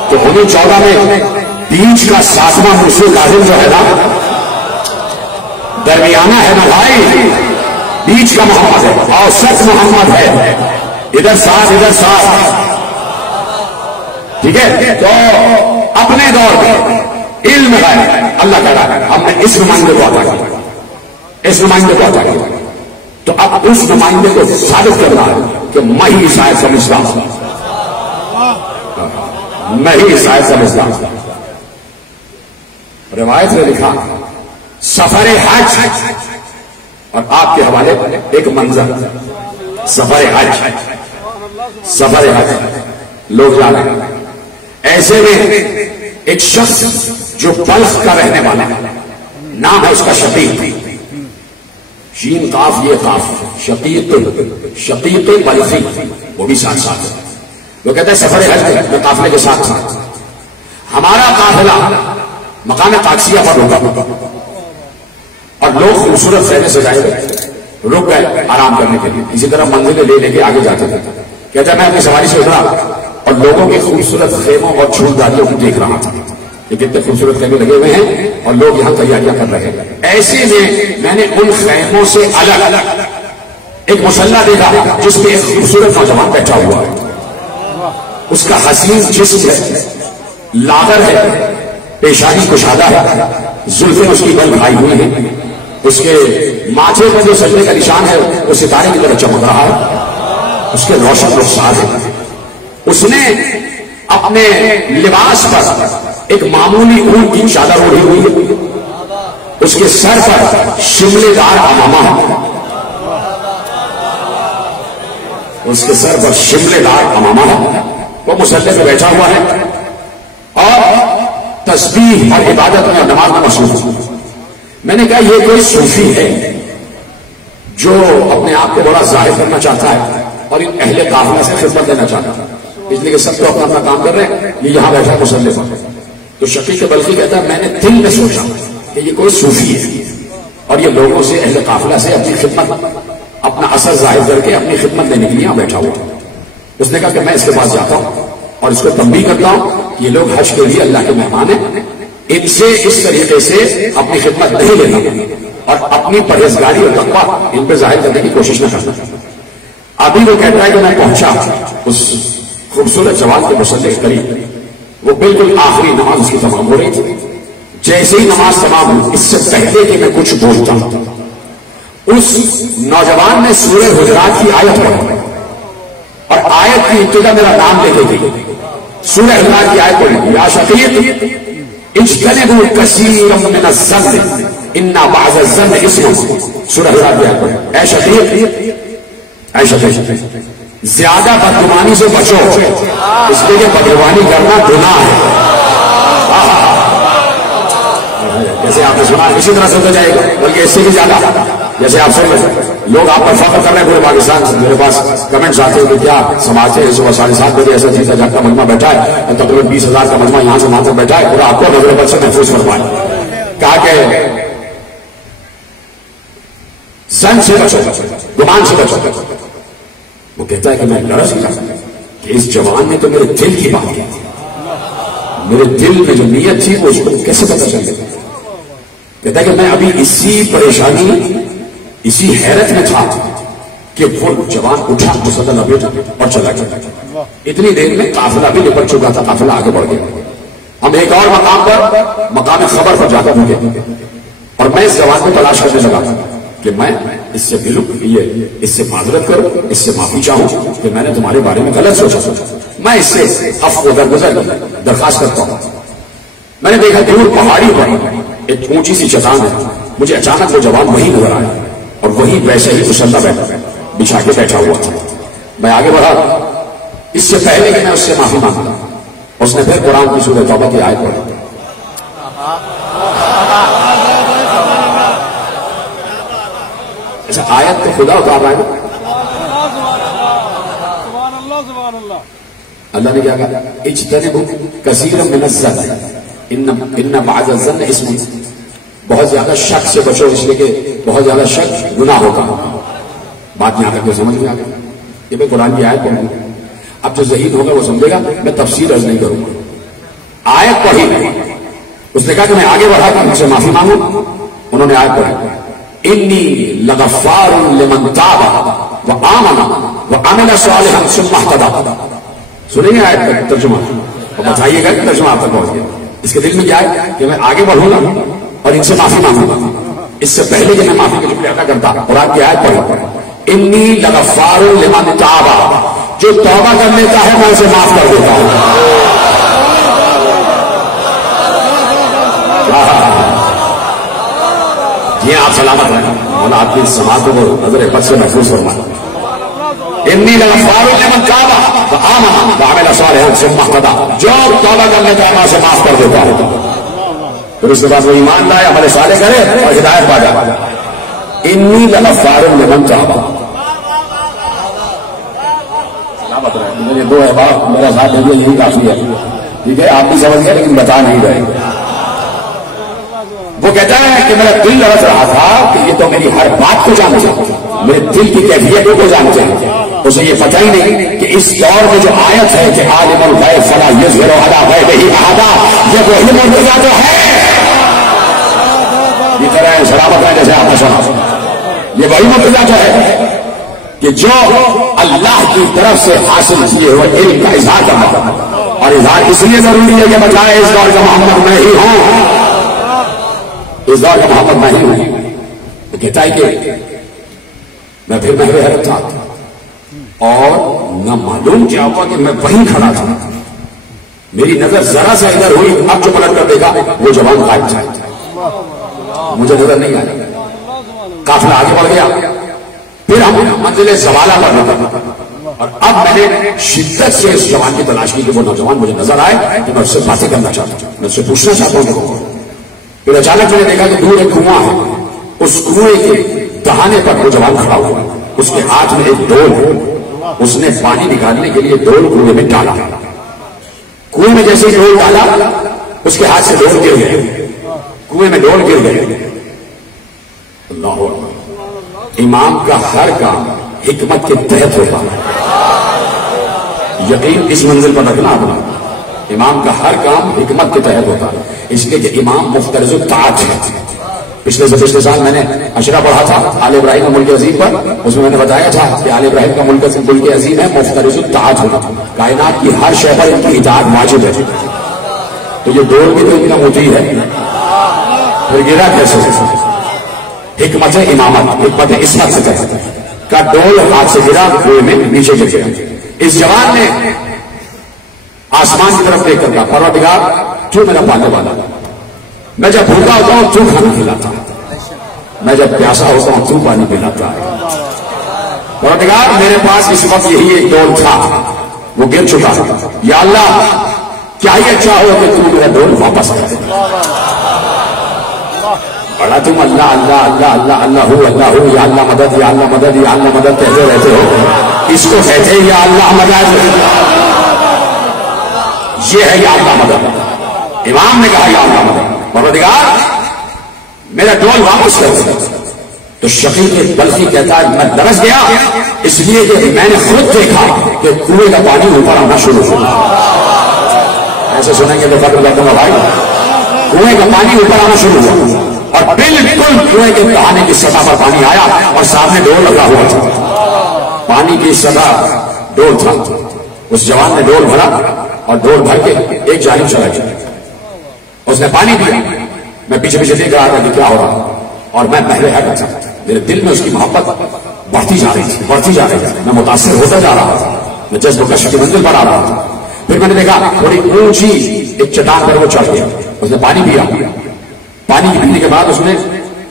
تو انہیں 14 میں بیچ کا 7واں موسیٰ کاظم جو ہے نا، درمیانہ ہے نا بھائی، بیچ کا محمد ہے، اوسط محمد ہے. ادھر 7 ادھر 7. ٹھیک ہے. تو اپنے دور میں علم غیب اللہ کہہ رہا ہے ہم نے اس نمائندے کو عطا کیا، اس نمائندے کو عطا کیا. تو اب اس نمائندے کو ثابت کرنا ہے کہ میں ہی شاید سمجھتا ہوں، میں ہی شاید سمجھتا ہوں. روایت نے لکھا سفر حج اور آپ کے حوالے ایک منظر سفر حج لوگ جا رہے ہیں. ایسے میں ایک شخص جو بلخ کا رہنے والا ہے, نام ہے اس کا شقیق, شین قاف یہ قاف, شقیق بلخی, وہ بھی ساتھ ساتھ ہے. وہ کہتا ہے سفر حج میں قافلے کے ساتھ ساتھ ہمارا قافلہ مقام قادسیہ پر روکا اور لوگ خوبصورت خیمے سجائے گئے, رک گئے آرام کرنے کے لیے. اسی طرح منزلیں لے کے آگے جاتے تھے. کہتا ہے میں اپنی سواری سے اترا اور لوگوں کے خوبصورت خیموں اور چھوٹداریوں کو دیکھ رہا تھا. یہ کتنے خوبصورت خیمے لگے ہوئے ہیں اور لوگ یہاں تیاریاں کر رہے ہیں. ایسے میں نے ان خیموں سے الگ ایک مسلح دیکھا جس پہ ایک خوبصورت نوجوان بیٹھا ہوا ہے. اس کا حسین جسم ہے, لاغر ہے, پیشانی کشادہ ہے, زلفیں اس کی بل کھائی ہوئی ہیں. اس کے ماتھے پر جو سجدے کا نشان ہے وہ ستارے کی طرح چمک رہا ہے. اس کے روشن رخسار ہے. اس نے اپنے لباس پر ایک معمولی اون کی چادر اوڑھی ہوئی ہے. اس کے سر پر شملے دار امامہ ہے. اس کے سر پر شملے دار امامہ ہے. وہ مسلح پہ بیٹھا ہوا ہے اور تسبیح اور عبادت میں اور نماز میں مصروف ہے. میں نے کہا یہ کوئی صوفی ہے جو اپنے آپ کو بڑا ظاہر کرنا چاہتا ہے اور ان اہل قافلہ سے خدمت دینا چاہتا ہے, اس لیے کہ سب کو اپنا اپنا کام کر رہے ہیں, یہ یہاں بیٹھا مسلح پر. تو شقیق بلخی کہتا ہے میں نے دل میں سوچا کہ یہ کوئی صوفی ہے اور یہ لوگوں سے اہل قافلہ سے اپنی خدمت, اپنا اثر ظاہر کر کے اپنی خدمت دینے کے لیے یہاں بیٹھا ہوا. اس نے کہا کہ میں اس کے پاس جاتا ہوں اور اس کو تنبیہ کرتا ہوں یہ لوگ حج کے لیے اللہ کے مہمان ہیں, ان سے اس طریقے سے اپنی خدمت نہیں لینا اور اپنی پرہیزگاری اور تقویٰ ان پہ ظاہر کرنے کی کوشش نہ کرنا. ابھی وہ کہتا ہے کہ میں پہنچا اس خوبصورت جوان کے مسلح کے قریب, وہ بالکل آخری نماز اس کی تمام ہو رہی تھی. جیسے ہی نماز تمام ہوئی, اس سے پہلے کہ میں کچھ بولتا ہوں, اس نوجوان نے سورہ حجرات کی آیت پڑھی اور آیت کی ابتدا میرا نام لے کے گئی. سورہ حجرات کی آیت پڑھی, یا شقیق اجتنبوا کثیرا من الظن ان بعض الظن اسم. سورہ حجرات کی آیت پڑھی, اے شقیق زیادہ بدگمانی سے بچو, اس لیے کہ بدگمانی کرنا گناہ ہے. جیسے آپ نے سنا اسی طرح سے جائے گا, بلکہ اس سے بھی زیادہ. جیسے آپ سن لوگ آپ پر فخر کر رہے ہیں پورے پاکستان سے, میرے پاس کمنٹس آتے ہیں کہ کیا سماجتے ہیں صبح 7:30 بجے ایسا چیز جب کا مجمع بیٹھا ہے, تقریباً 20,000 کا مجمع یہاں سے وہاں تک بیٹھا ہے, پورا آپ کو نظر بد سے محفوظ فرمائے. کہا کہ زن سے بچو, گمان سے بچو. وہ کہتا ہے کہ میں لرز گیا کہ اس جوان نے تو میرے دل کی بات کی, میرے دل میں جو نیت تھی وہ اس کو کیسے پتہ چل گیا. کہتا ہے کہ میں ابھی اسی پریشانی اسی حیرت میں تھا کہ وہ جوان اٹھا مسلح لپیٹا اور چلا گیا. اتنی دیر میں قافلہ بھی نپٹ چکا تھا, قافلہ آگے بڑھ گیا. ہم ایک اور مقام پر مقام خبر پر جا کر رکے اور میں اس جوان کو تلاش کرنے لگا کہ میں اس سے اس سے معذرت کروں, اس سے معافی چاہوں کہ میں نے تمہارے بارے میں غلط سوچا, میں اس سے عفو درگزر درخواست کرتا ہوں. میں نے دیکھا دور پہاڑی پر ایک اونچی سی چٹان ہے, مجھے اچانک وہ جوان وہی نظر آیا اور وہی ویسے ہی مسلح بچھا کے بیٹھا ہوا تھا. میں آگے بڑھا, اس سے پہلے کہ میں اس سے معافی مانگا, اس نے پھر قرآن کی سورہ توبہ کی آیت پڑھی. ایسا آیت تو خدا اتار رہا ہے. اللہ نے کیا کہا, اجتنبوا کثیرا من الظن ان بعض الظن اسم. بہت زیادہ شک سے بچو, اس لیے کہ بہت زیادہ شک گناہ ہوتا. بات یہاں تک کو سمجھ میں آ گیا. یہ میں قرآن کی آیت پڑھوں گا, اب جو ذہین ہوگا وہ سمجھے گا, میں تفسیر عرض نہیں کروں گا. آیت پڑھی, اس نے کہا کہ میں آگے بڑھا کہ مجھ سے معافی مانگوں. انہوں نے آیت پڑھی, انی لغفار لمن تاب وآمن وعمل صالحا ثم اهتدى. سنیں گے آیت کا ترجمہ اور بتائیے گا کہ ترجمہ آپ تک پہنچ گیا. اس کے دل میں کیا ہے کہ میں آگے بڑھوں گا اور ان سے معافی مانگوں گا, اس سے پہلے کہ میں معافی کے لیے ادا کرتا. اور آپ کی آیت پڑھو, انی لغفار لمن تاب, جو توبہ کر لیتا ہے میں اسے معاف کر دیتا ہوں. یہ آپ سلامت رہیں مولا آپ کی سماعتوں کو نظر بد سے محفوظ فرمائے. انی لغفار لمن تاب وآمن وعمل صالحا ثم اهتدى. جو توبہ کر لیتا ہے اللہ سے معاف کر دیتا ہے پھر اس کے بعد وہ ایمان لائے عمل صالح کرے اور ہدایت پا جائے. انی لغفار لمن تاب. سلامت رہے. مجھے دو احباب میرا ساتھ دے دیا یہی کافی ہے. ٹھیک ہے آپ بھی سمجھ گئے لیکن بتا نہیں رہے. وہ کہتا ہے کہ میرا دل لڑک رہا تھا کہ یہ تو میری ہر بات کو جانتے ہیں, میرے دل کی کیفیتوں کو جانتے ہیں. اسے یہ پتہ ہی نہیں کہ اس دور میں جو آیت ہے کہ عالم الغیب فلا یظہر علی غیبہ احدا, یہ وہی معجزہ تو ہے. یہ طرح سلامت ہے جیسے آپ نے سنا, یہ وہی معجزہ تو ہے کہ جو اللہ کی طرف سے حاصل کیے ہوئے علم کا اظہار کرنا, اور اظہار اس لیے ضروری ہے کہ بجائے اس دور کا محمد میں ہی ہوں, اس دور کا محمد میں ہی ہوں. تو کہتا ہے کہ میں پھر محو حیرت تھا اور نہ معلوم کیا ہوا کہ میں وہیں کھڑا تھا. میری نظر ذرا سے ادھر ہوئی, اب جو پلٹ کر دیکھا وہ جوان غائب تھا, مجھے نظر نہیں آیا. قافلہ آگے بڑھ گیا, پھر ہم منزل زوالہ پر لگا اور اب میں نے شدت سے اس جوان کی تلاش کی کہ وہ نوجوان مجھے نظر آئے کہ میں اس سے باتیں کرنا چاہتا ہوں, میں اس سے پوچھنا چاہتا ہوں. پھر اچانک میں نے دیکھا کہ دور ایک کنواں ہے, اس کنویں کے دہانے پر وہ جوان کھڑا ہوا, اس کے ہاتھ میں ایک ڈول ہے. اس نے پانی نکالنے کے لیے ڈول کنویں میں ڈالا. کنویں میں جیسے ڈول ڈالا اس کے ہاتھ سے ڈول گر گئے, کنویں میں ڈول گر گئے. اللہ اکبر. امام کا ہر کام حکمت کے تحت ہوتا ہے. یقین اس منزل پر رکھنا اپنا, امام کا ہر کام حکمت کے تحت ہوتا ہے, اس لیے کہ امام مفترض الطاعت ہے. پچھلے سال میں نے اشرا پڑھا تھا آل ابراہیم کا ملک عظیم پر, اس میں نے بتایا تھا کہ آل ابراہیم کا ملک عظیم ہے مفترض الطاعت ہونا, کائنات کی ہر شے پر ان کی اطاعت واجب ہے. تو یہ ڈول بھی تو اتنا موٹی ہے, پھر گرا کیسے؟ حکمت امامت, حکمت عصمت سے کہتے ہیں کا ڈول ہاتھ سے گرا, کنویں میں نیچے گر گیا. اس جوان نے آسمان کی طرف دیکھ کر کہا پروردگار کیوں میرا پالنے والا, میں جب بھوکا ہوتا ہوں تو کھانا کھلاتا ہے, میں جب پیاسا ہوتا ہوں تو پانی پلاتا ہے. پروردگار میرے پاس اس وقت یہی ایک ڈول تھا, وہ گر چکا ہے, یا اللہ کیا یہ چاہو کہ تو میرا ڈول واپس کر دے. بڑا تم اللہ اللہ اللہ اللہ اللہ ہو اللہ ہو, یا اللہ مدد یا اللہ مدد یا اللہ مدد کہتے رہتے ہو. اس کو کہتے ہیں یا اللہ مدد, یہ ہے یا اللہ مدد. امام نے کہا یا اللہ مدد, پروردگار میرا ڈول واپس کر دے. تو شقیق بلخی کہتا ہے میں درس گیا اس لیے کہ میں نے خود دیکھا کہ کنویں کا پانی اوپر آنا شروع ہوا. ایسے سنیں گے تو فکر کرتا ہوں بھائی, کنویں کا پانی اوپر آنا شروع ہوا اور بالکل کنویں کے دہانے کی سطح پر پانی آیا اور سامنے ڈول لگا ہوا تھا. پانی کی سطح ڈول تھا. اس جوان نے ڈول بھرا اور ڈول بھر کے ایک جانب چلا گیا. اس نے پانی پیا, میں پیچھے پیچھے دیکھ رہا تھا کہ کیا ہو رہا, اور میں پہلے ہے تھا. میرے دل میں اس کی محبت بڑھتی جا رہی تھی, بڑھتی جا رہی تھی. میں متاثر ہوتا جا رہا تھا, میں جذب کشف کی منزل پر آ رہا تھا. پھر میں نے دیکھا تھوڑی اونچی ایک چٹان پر وہ چڑھ گیا. اس نے پانی پیا, پانی پینے کے بعد اس نے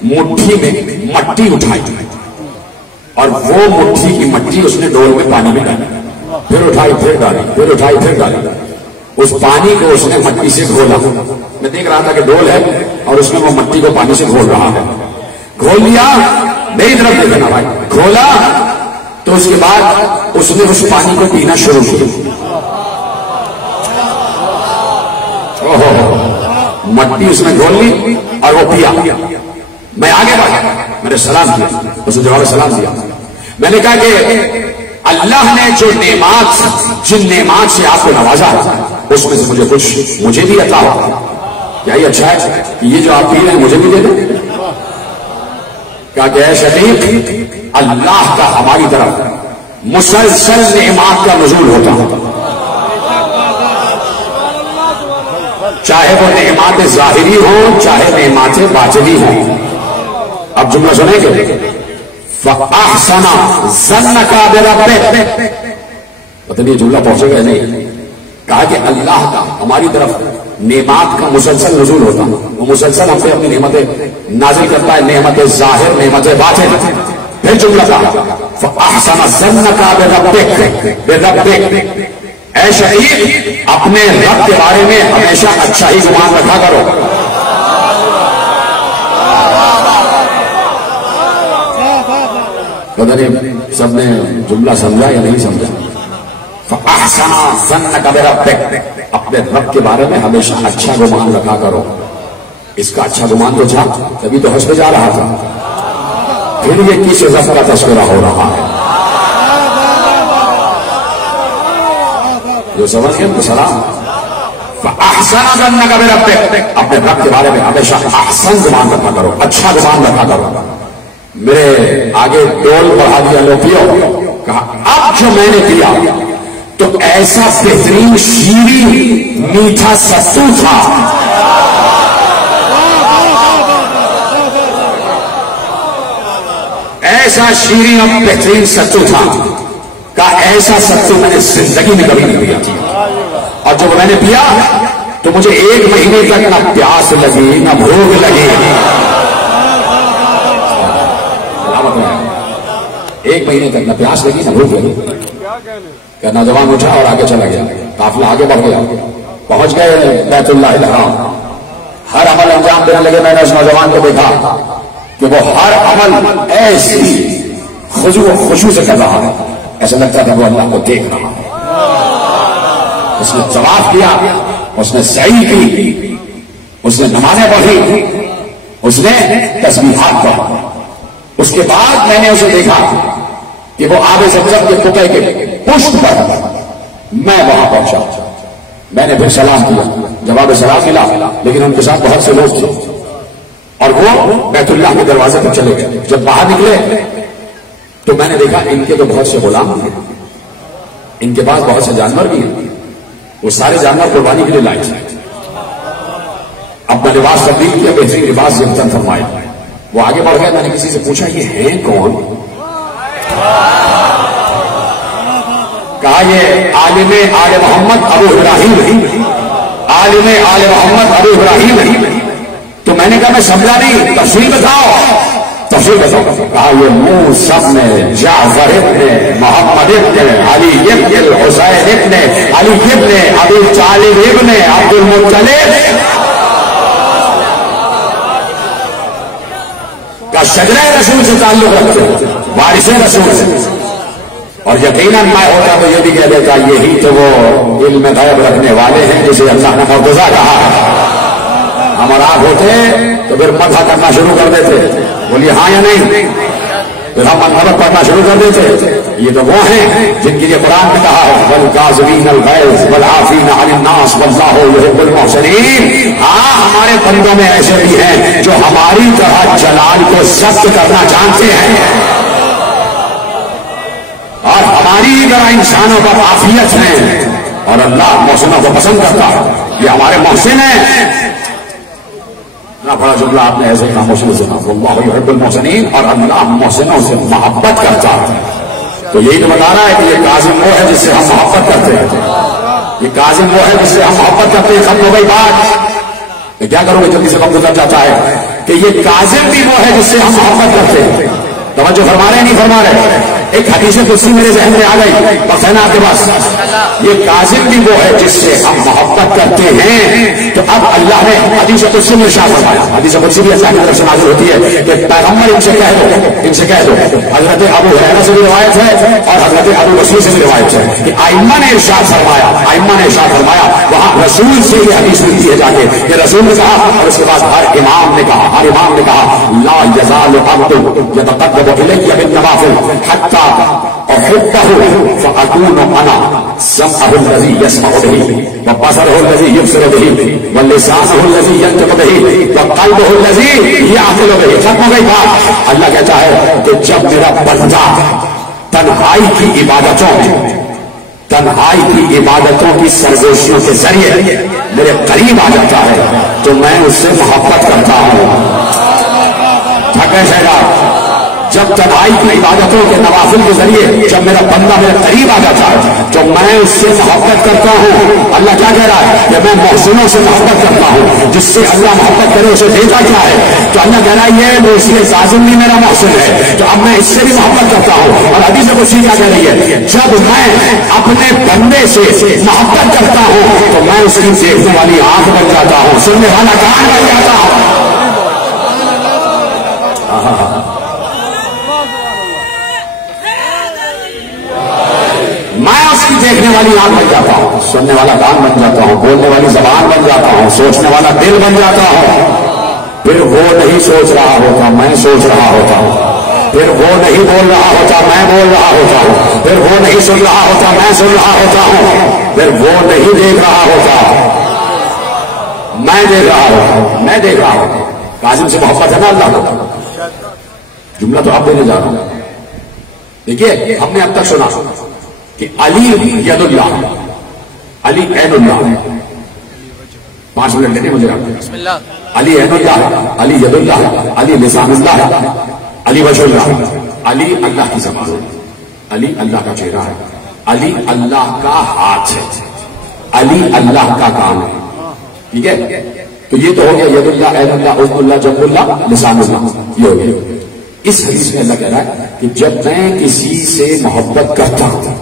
مٹھی میں مٹی اٹھائی اور وہ مٹھی کی مٹی اس نے ڈول میں پانی میں ڈالی, پھر اٹھائی پھر ڈالی, پھر اٹھائی پھر ڈالی. اس پانی کو اس نے مٹی سے گھولا. میں دیکھ رہا تھا کہ ڈول ہے اور اس میں وہ مٹی کو پانی سے گھول رہا ہے. گھول لیا, میری طرف دیکھنا بھائی, گھولا تو اس کے بعد اس نے اس پانی کو پینا شروع کیا. مٹی اس نے گھول لی اور وہ پیا. میں آگے بڑھا, میں نے سلام کیا, اس نے جواب سلام دیا. میں نے کہا کہ اللہ نے جو نعمات, جن نعمات سے آپ کو نوازا اس میں سے مجھے کچھ مجھے بھی عطا ہو. کیا یہ اچھا ہے کہ یہ جو آپ پی رہے ہیں مجھے بھی دے دیں؟ کہا کہ اے شقیق اللہ کا ہماری طرف مسلسل نعمات کا نزول ہوتا ہے, چاہے وہ نعمات ظاہری ہوں چاہے نعمات باطنی ہوں. اب جملہ سنیں گے, فَأَحْسَنَ ظَنَّكَ بِرَبِّكَ. پتہ نہیں جملہ پہنچے گا نہیں, کہا کہ اللہ کا ہماری طرف نعمات کا مسلسل نزول ہوتا ہے، وہ مسلسل ہم پہ اپنی نعمتیں نازل کرتا ہے، نعمت ظاہر، نعمت باطن. پھر جملہ کہا فَأَحْسَنَ ظَنَّكَ بِرَبِّكَ، اے شہید اپنے رب کے بارے میں ہمیشہ اچھا ہی گمان رکھا کرو. پتہ نہیں سب نے جملہ سمجھا یا نہیں سمجھا. فَأَحْسَنَ ظَنَّكَ بِرَبِّكَ، اپنے رب کے بارے میں ہمیشہ اچھا گمان رکھا کرو. اس کا اچھا گمان تو تھا، تبھی تو حج پہ جا رہا تھا. پھر یہ کس عزت کا تذکرہ ہو رہا ہے؟ جو سمجھ گئے تو سلام. فَأَحْسَنَ ظَنَّكَ بِرَبِّكَ، اپنے رب کے بارے میں ہمیشہ احسن گمان رکھا کرو، اچھا گمان رکھا کرو. میرے آگے ڈول بڑھا دیا لو پیو. کہا اب جو میں نے پیا تو ایسا بہترین شیریں میٹھا ستو تھا، ایسا شیریں اور بہترین ستو تھا کہ ایسا ستو میں نے زندگی میں کبھی نہیں پیا. اور جب میں نے پیا تو مجھے 1 مہینے تک نہ پیاس لگی نہ بھوک لگی. 1 مہینے تک نہ پیاس لگی نہ بھوک لگی. کہ نوجوان اٹھا اور آگے چلا گیا، قافلہ آگے بڑھ گیا، پہنچ گئے بیت اللہ الحرام. ہر عمل انجام دینے لگے. میں نے اس نوجوان کو دیکھا کہ وہ ہر عمل ایسی خشوع سے کر رہا ہے، ایسا لگتا تھا وہ اللہ کو دیکھ رہا ہے. اس نے طواف کیا، اس نے سعی کی، اس نے نمازیں پڑھی، اس نے تسبیحات پڑھی. اس کے بعد میں نے اسے دیکھا کہ وہ آب زمزم کے قطعے کے پشت پر میں وہاں پہنچا. میں نے پھر سلام کیا، جواب سلام ملا، لیکن ان کے ساتھ بہت سے لوگ تھے اور وہ بیت اللہ کے دروازے پر چلے گئے. جب باہر نکلے تو میں نے دیکھا ان کے تو بہت سے غلام ہیں، ان کے پاس بہت سے جانور بھی ہیں. وہ سارے جانور قربانی کے لیے لائے تھے. اپنا لباس تبدیل کیا، بہترین لباس یکساں فرمایا. وہ آگے بڑھ گئے. میں نے کسی سے پوچھا یہ ہیں کون؟ کہا یہ عالم آل محمد ابو ابراہیم، عالم آل محمد ابو ابراہیم. تو میں نے کہا میں سمجھا نہیں، تفصیل بتاؤ، تفصیل بتاؤ. کہا یہ موسی ابن جعفر ابن محمد ابن علی ابن الحسین ابن علی ابن ابی طالب ابن عبد المطلب کا شجرہ رسول سے تعلق رکھتے ہیں، وارث رسول سے. اور یقیناً میں ہوتا تو یہ بھی کہہ دیتا یہی تو وہ علم غیب رکھنے والے ہیں جسے اللہ نے مرتضیٰ کہا. ہمارا آپ ہوتے تو پھر مدح کرنا شروع کر دیتے. بولیے ہاں یا نہیں؟ پھر ہم منحبت پڑھنا شروع کر دیتے. یہ تو وہ ہیں جن کے لیے قرآن نے کہا ہے وَالْكَاظِمِينَ الْغَيْظَ وَالْعَافِينَ عَنِ النَّاسِ وَاللَّهُ يُحِبُّ الْمُحْسِنِينَ. ہاں ہمارے بندوں میں ایسے بھی ہیں جو ہماری طرح جلال کو ضبط کرنا جانتے ہیں اور ہماری طرح انسانوں پر عافیت ہے. اور اللہ محسنوں کو پسند کرتا ہے. یہ ہمارے محسن ہیں. اتنا بڑا جملہ آپ نے ایسے خاموشی سے سنا. واللہ یحب المحسنین، اور اللہ محسنوں سے محبت کرتا ہے. تو یہی تو بتا رہا ہے کہ یہ کاظم وہ ہے جس سے ہم محبت کرتے ہیں. یہ کاظم وہ ہے جس سے ہم محبت کرتے ہیں. ختم ہو گئی بات. کیا کرو گے؟ جلدی سے وقت گزر جاتا ہے کہ یہ کاظم بھی وہ ہے جس سے ہم محبت کرتے ہیں. توجہ فرما رہے نہیں فرما رہے؟ ایک حدیث قدسی میرے ذہن میں آ گئی، بس ہے نا آپ کے پاس. یہ کاظم بھی وہ ہے جس سے ہم محبت کرتے ہیں. تو اب اللہ نے حدیث قدسی میں ارشاد فرمایا. حدیث قدسی بھی اللہ کی طرف سے نازل ہوتی ہے کہ پیغمبر ان سے کہہ دو، ان سے کہہ دو. حضرت ابو ہریرہ سے بھی روایت ہے اور حضرت ابو بصیر سے بھی روایت ہے کہ ائمہ نے ارشاد فرمایا، ائمہ نے ارشاد فرمایا. وہاں رسول سے یہ حدیث ملتی ہے جا کے کہ رسول نے کہا اور اس کے بعد ہر امام نے کہا، ہر امام نے کہا لا یزال عبد یتقرب الی بالنوافل حتی احبه فاكون انا سمعه الذي يسمع به وبصره الذي يبصر به ولسانه الذي ينطق به وقلبه الذي يعقل به. ختم ہو گئی بات. اللہ کہتا ہے کہ جب میرا بندہ تنہائی کی عبادتوں کی سرگوشیوں کے ذریعے میرے قریب آ جاتا ہے تو میں اس سے محبت کرتا ہوں. جب تنہائی کی عبادتوں کے نوافل کے ذریعے جب میرا بندہ میرے قریب آ جاتا ہے تو میں اس سے محبت کرتا ہوں. اللہ کیا کہہ رہا ہے کہ میں محسنوں سے محبت کرتا ہوں. جس سے اللہ محبت کرے اسے دیتا کیا ہے؟ تو اللہ کہہ رہا ہے یہ اس لیے کاظم بھی میرا محسن ہے تو اب میں اس سے بھی محبت کرتا ہوں. اور حدیث قدسی کیا کہہ رہی ہے؟ جب میں اپنے بندے سے محبت کرتا ہوں تو میں اس کی دیکھنے والی آنکھ بن جاتا ہوں, سننے والا کان بن جاتا ہوں. میں اس کی دیکھنے والی آنکھ بن جاتا ہوں, سننے والا کان بن جاتا ہوں, بولنے والی زبان بن جاتا ہوں, سوچنے والا دل بن جاتا ہوں. پھر وہ نہیں سوچ رہا ہوتا میں سوچ رہا ہوتا ہوں, پھر وہ نہیں بول رہا ہوتا میں بول رہا ہوتا ہوں, پھر وہ نہیں سن رہا ہوتا میں سن رہا ہوتا ہوں, پھر وہ نہیں دیکھ رہا ہوتا میں دیکھ رہا ہوتا, میں دیکھ رہا ہوتا. کاظم سے محبت ہے نا اللہ کو. جملہ تو آپ دینے جا رہا ہوں. دیکھیے ہم نے اب تک سنا کہ علی ید اللہ, علی عین اللہ. 5 منٹ لینے مجھے علی عین اللہ, علی ید اللہ, علی لسان اللہ, علی وجہ اللہ. علی اللہ کی زبان, علی اللہ کا چہرہ ہے, علی اللہ کا ہاتھ ہے, علی اللہ کا کام ہے. ٹھیک ہے, تو یہ تو ہو گیا ید اللہ, عین اللہ, عزم اللہ, جب اللہ, لسان اللہ, یہ ہو گیا. اس حدیث میں اللہ کہہ رہا ہے کہ جب میں کسی سے محبت کرتا ہوں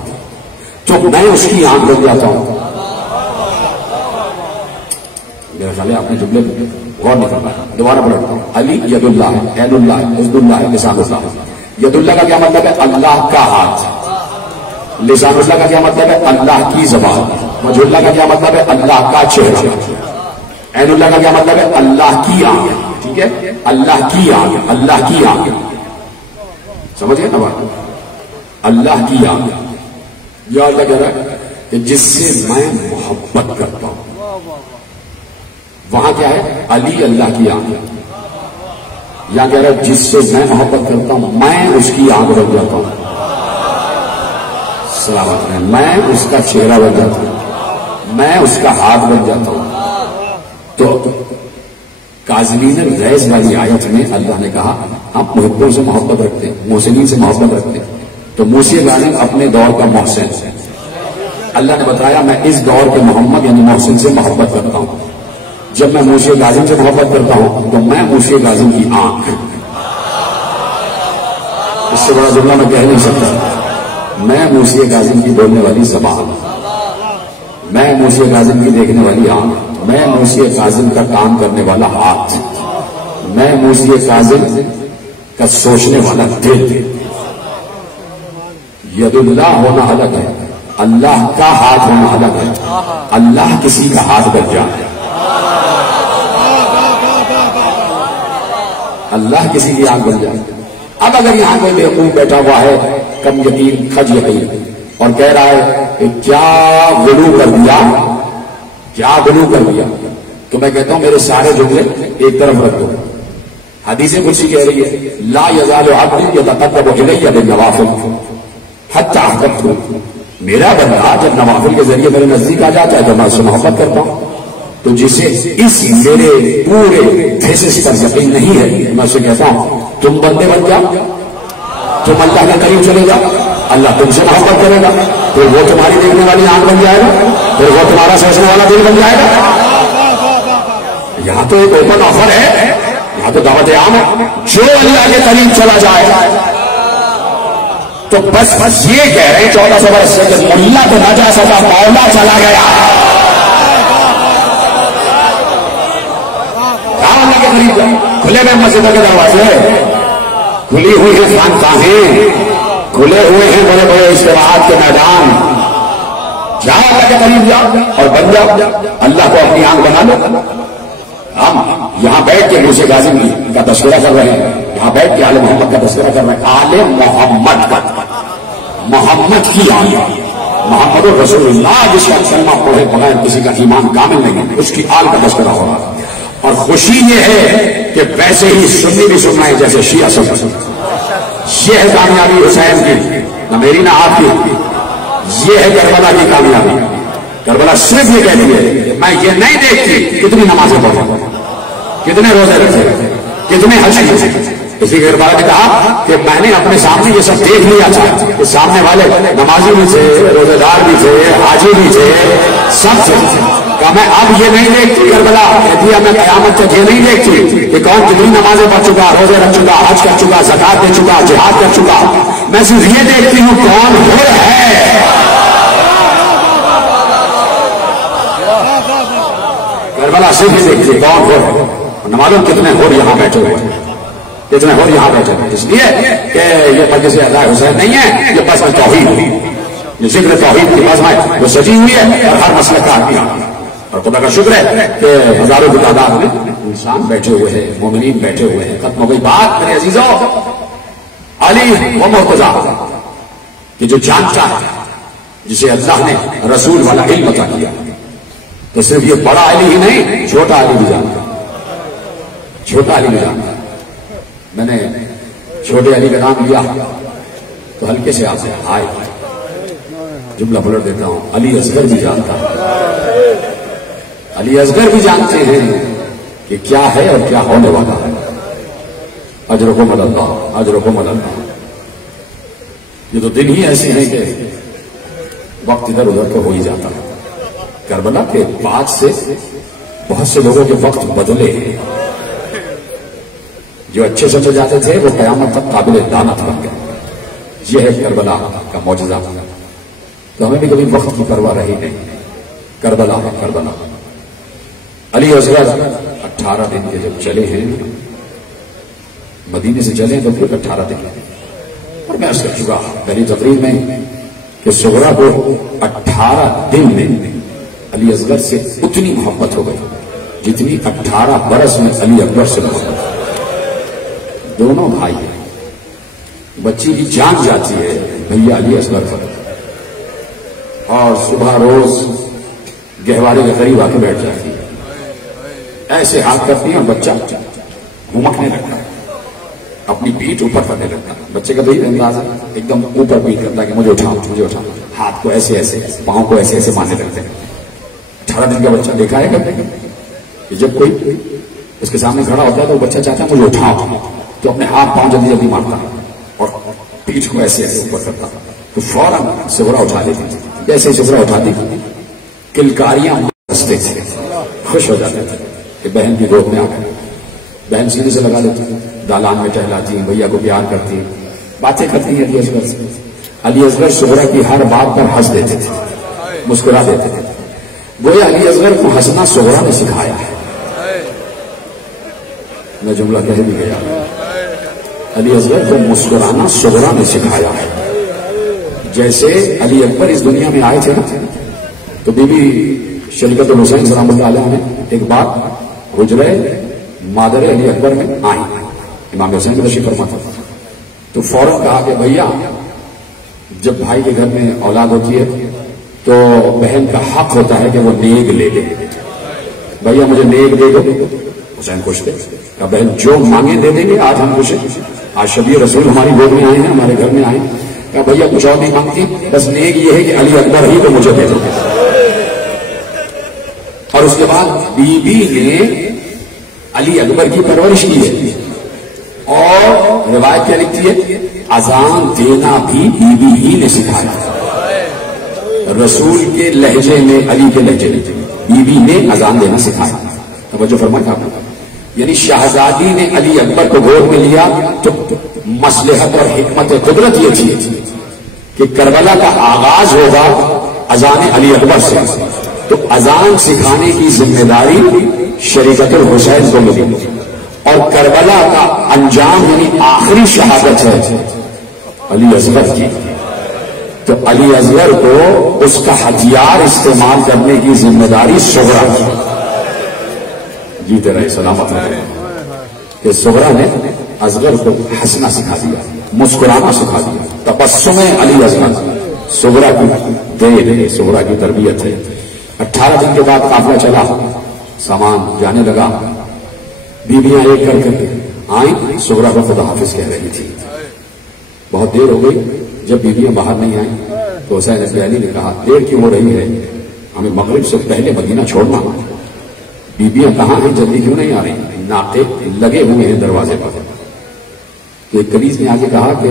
تو میں اس کی آنکھ بن جاتا ہوں. میرا خیال ہے آپ نے جملے غور نہیں کرنا. دوبارہ پڑھتا ہوں. علی ید اللہ, عین اللہ, عزم اللہ, لسان اللہ. ید اللہ کا کیا مطلب ہے؟ اللہ کا ہاتھ. لسان اللہ کا کیا مطلب ہے؟ اللہ کی زبان. وجہ اللہ کا کیا مطلب ہے؟ اللہ کا چہرہ. عین اللہ کا کیا مطلب ہے؟ اللہ کی آنکھ. ٹھیک ہے, اللہ کی آنکھ, اللہ کی آنکھ. سمجھے نا بات؟ اللہ کی آنکھ. یا اللہ کہہ رہا ہے کہ جس سے میں محبت کرتا ہوں, وہاں کیا ہے؟ علی اللہ کی آنکھ. یا کہہ رہا ہے جس سے میں محبت کرتا ہوں میں اس کی آنکھ بن جاتا ہوں. سلامت ہے, میں اس کا چہرہ بن جاتا ہوں, میں اس کا ہاتھ بن جاتا ہوں. تو کاظمین الغیظ والی آیت میں اللہ نے کہا ہم محبوں سے محبت رکھتے ہیں, محسنین سے محبت رکھتے ہیں. تو موسی غالب اپنے دور کا محسن ہے. اللہ نے بتایا میں اس دور کے محمد یعنی محسن سے محبت کرتا ہوں. جب میں موسی غالب سے محبت کرتا ہوں تو میں موسی غالب کی آنکھ. اس سے بڑا جملہ میں کہہ نہیں سکتا. میں موسی غالب کی بولنے والی زبان, میں موسی غالب کی دیکھنے والی آنکھ, میں موسی غالب کا کام کرنے والا ہاتھ, میں موسی غالب کا سوچنے والا دل. ید اللہ ہونا الگ ہے, اللہ کا ہاتھ ہونا الگ ہے. اللہ کسی کا ہاتھ بن جائے, اللہ کسی کی آنکھ بن جائے. اب اگر یہاں کوئی بیوقوف بیٹھا ہوا ہے کم یقین کھج یقین اور کہہ رہا ہے کہ کیا غلو کر دیا, کیا غلو کر دیا, تو میں کہتا ہوں میرے سارے جملے ایک طرف رکھ دو. حدیث قدسی کہہ رہی ہے لا یزال عبدی یتقرب الی بالنوافل حتی احببته. میرا بندہ جب نوافل کے ذریعے میرے نزدیک آ جاتا ہے تو میں اس سے محبت کرتا ہوں. تو جسے اس میرے پورے تھیسس پر یقین نہیں ہے میں اسے کہتا ہوں تم بندے بن جاؤ, تم اللہ کے قریب چلے جاؤ, اللہ تم سے محبت کرے گا, پھر وہ تمہاری دیکھنے والی آنکھ بن جائے گا, پھر وہ تمہارا سوچنے والا دل بن جائے گا. یہاں تو ایک اوپن آفر ہے, یہاں تو دعوت عام ہے. جو اللہ کے قریب چلا جائے تو بس یہ کہہ رہے ہیں 1400 برس سے کہ ملا تو نہ جا سکا, مولا چلا گیا. اللہ کے قریب کھلے میں مسجدوں کے دروازے, کھلی ہوئی ہیں خانقاہیں, کھلے ہوئے ہیں بڑے بڑے اجتماعات کے میدان. جاؤ اللہ کے قریب جاؤ اور بن جاؤ, اللہ کو اپنی آنکھ بنا لو. ہم یہاں بیٹھ کے موسی غالب کا تذکرہ کر رہے ہیں, یہاں بیٹھ کے آل محمد کا تذکرہ کر رہے ہیں. آل محمد کا, محمد کی آل, محمد رسول اللہ جس کا کلمہ پڑھے بغیر کسی کا ایمان کامل نہیں, اس کی آل کا تذکرہ ہو رہا ہے. اور خوشی یہ ہے کہ ویسے ہی سنی بھی سننا ہے جیسے شیعہ سن. یہ ہے کامیابی حسین کی, نہ میری نہ آپ کی. یہ ہے کربلا کی کامیابی. کربلا صرف یہ کہتی ہے میں یہ نہیں دیکھتی کتنی نمازیں پڑھیں, کتنے روزے رکھے, کتنے حج کیے, اسی کے بعد نے کہا کہ میں نے اپنے سامنے یہ سب دیکھ لیا تھا کہ سامنے والے نمازی بھی تھے، روزے دار بھی تھے، حاجی بھی تھے، سب تھے. کہا میں اب یہ نہیں دیکھتی کربلا، کہتی ہے میں قیامت تک یہ نہیں دیکھتی کہ کون کتنی نمازیں پڑھ چکا، روزے رکھ چکا، حج کر چکا، زکات دے چکا، جہاد کر چکا. میں صرف یہ دیکھتی ہوں کون ہو ہے. کربلا صرف یہ دیکھتی کون ہو ہے. معلوم کتنے ہو یہاں بیٹھے ہوئے ہیں، کتنے ہو یہاں بیٹھے ہیں. اس لیے کہ یہ مجلس اللہ حسین نہیں ہے، یہ بس توحید ہوئی، یہ ذکر توحید کی بزم ہے جو سجی ہوئی ہے اور ہر مسئلے کا آدمی. اور خدا کا شکر ہے کہ ہزاروں کی تعداد میں انسان بیٹھے ہوئے ہیں، مومنین بیٹھے ہوئے ہیں. ختم ہو گئی بات میرے عزیزوں. علی و مرتضیٰ کہ جو جانتا ہے، جسے اللہ نے رسول والا علم عطا کیا، تو صرف یہ بڑا علی ہی نہیں، چھوٹا علی بھی جانتا، چھوٹا علی بھی جانتا. میں نے چھوٹے علی کا نام لیا تو ہلکے سے آپ سے ہائے جملہ پلٹ دیتا ہوں. علی اصغر بھی جانتا، علی اصغر بھی جانتے ہیں کہ کیا ہے اور کیا ہونے والا ہے. اجرکم اللہ، اجرکم اللہ. یہ تو دن ہی ایسے ہیں کہ وقت ادھر ادھر تو ہو ہی جاتا ہے. کربلا کے بعد سے بہت سے لوگوں کے وقت بدلے ہیں. جو اچھے سمجھے جاتے تھے وہ قیامت تک قابل لعنت بن گئے. یہ ہے کربلا کا معجزہ. تو ہمیں بھی کبھی وقت کی پرواہ رہی نہیں. کربلا ہے کربلا. علی اصغر 18 دن کے جب چلے ہیں، مدینے سے چلے تو پھر 18 دن. اور میں عرض کر چکا پہلی تقریر میں کہ صغرا کو 18 دن میں علی اصغر سے اتنی محبت ہو گئی جتنی 18 برس میں علی اکبر سے محبت. دونوں بھائی ہیں. بچی کی جان جاتی ہے بھیا علی اصغر پر، اور صبح روز گہوارے کے قریب آ کے بیٹھ جاتی ہے، ایسے ہاتھ کرتی ہے اور بچہ گھمکنے لگتا ہے، اپنی پیٹھ اوپر کرنے لگتا ہے. بچے کا بھی انداز ہے، ایک دم اوپر پیٹ کرتا ہے کہ مجھے اٹھاؤ مجھے اٹھاؤ. ہاتھ کو ایسے ایسے، پاؤں کو ایسے ایسے مارنے لگتے ہیں. 18 دن کا بچہ دیکھا ہے کہ جب کوئی اس کے سامنے کھڑا ہوتا ہے تو بچہ چاہتا ہے مجھے اٹھاؤ، تو اپنے ہاتھ پاؤں جلدی جلدی مارتا ہے اور پیٹھ کو ایسے ایسے اوپر کرتا ہے. تو فوراً صغرا اٹھا لیتی تھی. جیسے صغرا اٹھاتی تھی کلکاریاں ہنستے تھے، خوش ہو جاتے تھے کہ بہن کی گود میں آ گئے. بہن سینے سے لگا لیتی، دالان میں ٹہلاتی، بھیا کو پیار کرتی، باتیں کرتی ہیں علی اصغر سے. علی اصغر صغرا کی ہر بات پر ہنس دیتے تھے، مسکرا دیتے تھے. گویا علی اصغر کو ہنسنا صغرا نے سکھایا ہے. میں جملہ کہہ بھی گیا، علی اصغر کو مسکرانا صغرا نے سکھایا ہے. جیسے علی اکبر اس دنیا میں آئے تھے نا، تو بی بی شریعت الحسین سلام اللہ علیہ نے ایک بات حجرے مادر علی اکبر میں آئی، امام حسین کا تشریف فرما تھا، تو فوراً کہا کہ بھیا جب بھائی کے گھر میں اولاد ہوتی ہے تو بہن کا حق ہوتا ہے کہ وہ نیک لے لے. بھیا مجھے نیک دے دو. حسین خوش تھے، کہ بہن جو مانگے دے دیں گے. آج ہم خوش ہیں، آج شبیر رسول ہماری گود میں آئے ہیں، ہمارے گھر میں آئے ہیں. کہ بھیا کچھ اور نہیں مانگتی، بس نیک یہ ہے کہ علی اکبر ہی تو مجھے دے دو. اور اس کے بعد بی بی نے علی اکبر کی پرورش کی ہے. اور روایت کیا لکھتی ہے، اذان دینا بھی بی بی ہی نے سکھایا. رسول کے لہجے میں، علی کے لہجے میں بی بی نے اذان دینا سکھایا. توجہ فرمائیں آپ نے. یعنی شہزادی نے علی اکبر کو گود میں لیا تو مصلحت اور حکمت قدرت یہ تھی کہ کربلا کا آغاز ہوگا اذان علی اکبر سے، تو اذان سکھانے کی ذمہ داری شریعت الحسین کو ملی، اور کربلا کا انجام یعنی آخری شہادت ہے علی اصغر کی. تو علی اصغر کو اس کا ہتھیار استعمال کرنے کی ذمہ داری صغرا کی. جیتے رہے سلامت رہے کہ صغرا نے اصغر کو ہنسنا سکھا دیا، مسکرانا سکھا دیا. تبسم علی اصغر صغرا کی دیر ہے، صغرا کی تربیت ہے. 18 دن کے بعد قافلہ چلا، سامان جانے لگا، بیویاں ایک کر کے آئیں، صغرا کو خدا حافظ کہہ رہی تھی. بہت دیر ہو گئی. جب بیویاں باہر نہیں آئیں تو حسین علی نے کہا دیر کیوں ہو رہی ہے، ہمیں مغرب سے پہلے مدینہ چھوڑنا. بیویاں کہاں ہیں، جلدی کیوں نہیں آ رہی؟ ناقے لگے ہوئے ہیں دروازے پر. تو ایک کنیز نے آگے کہا کہ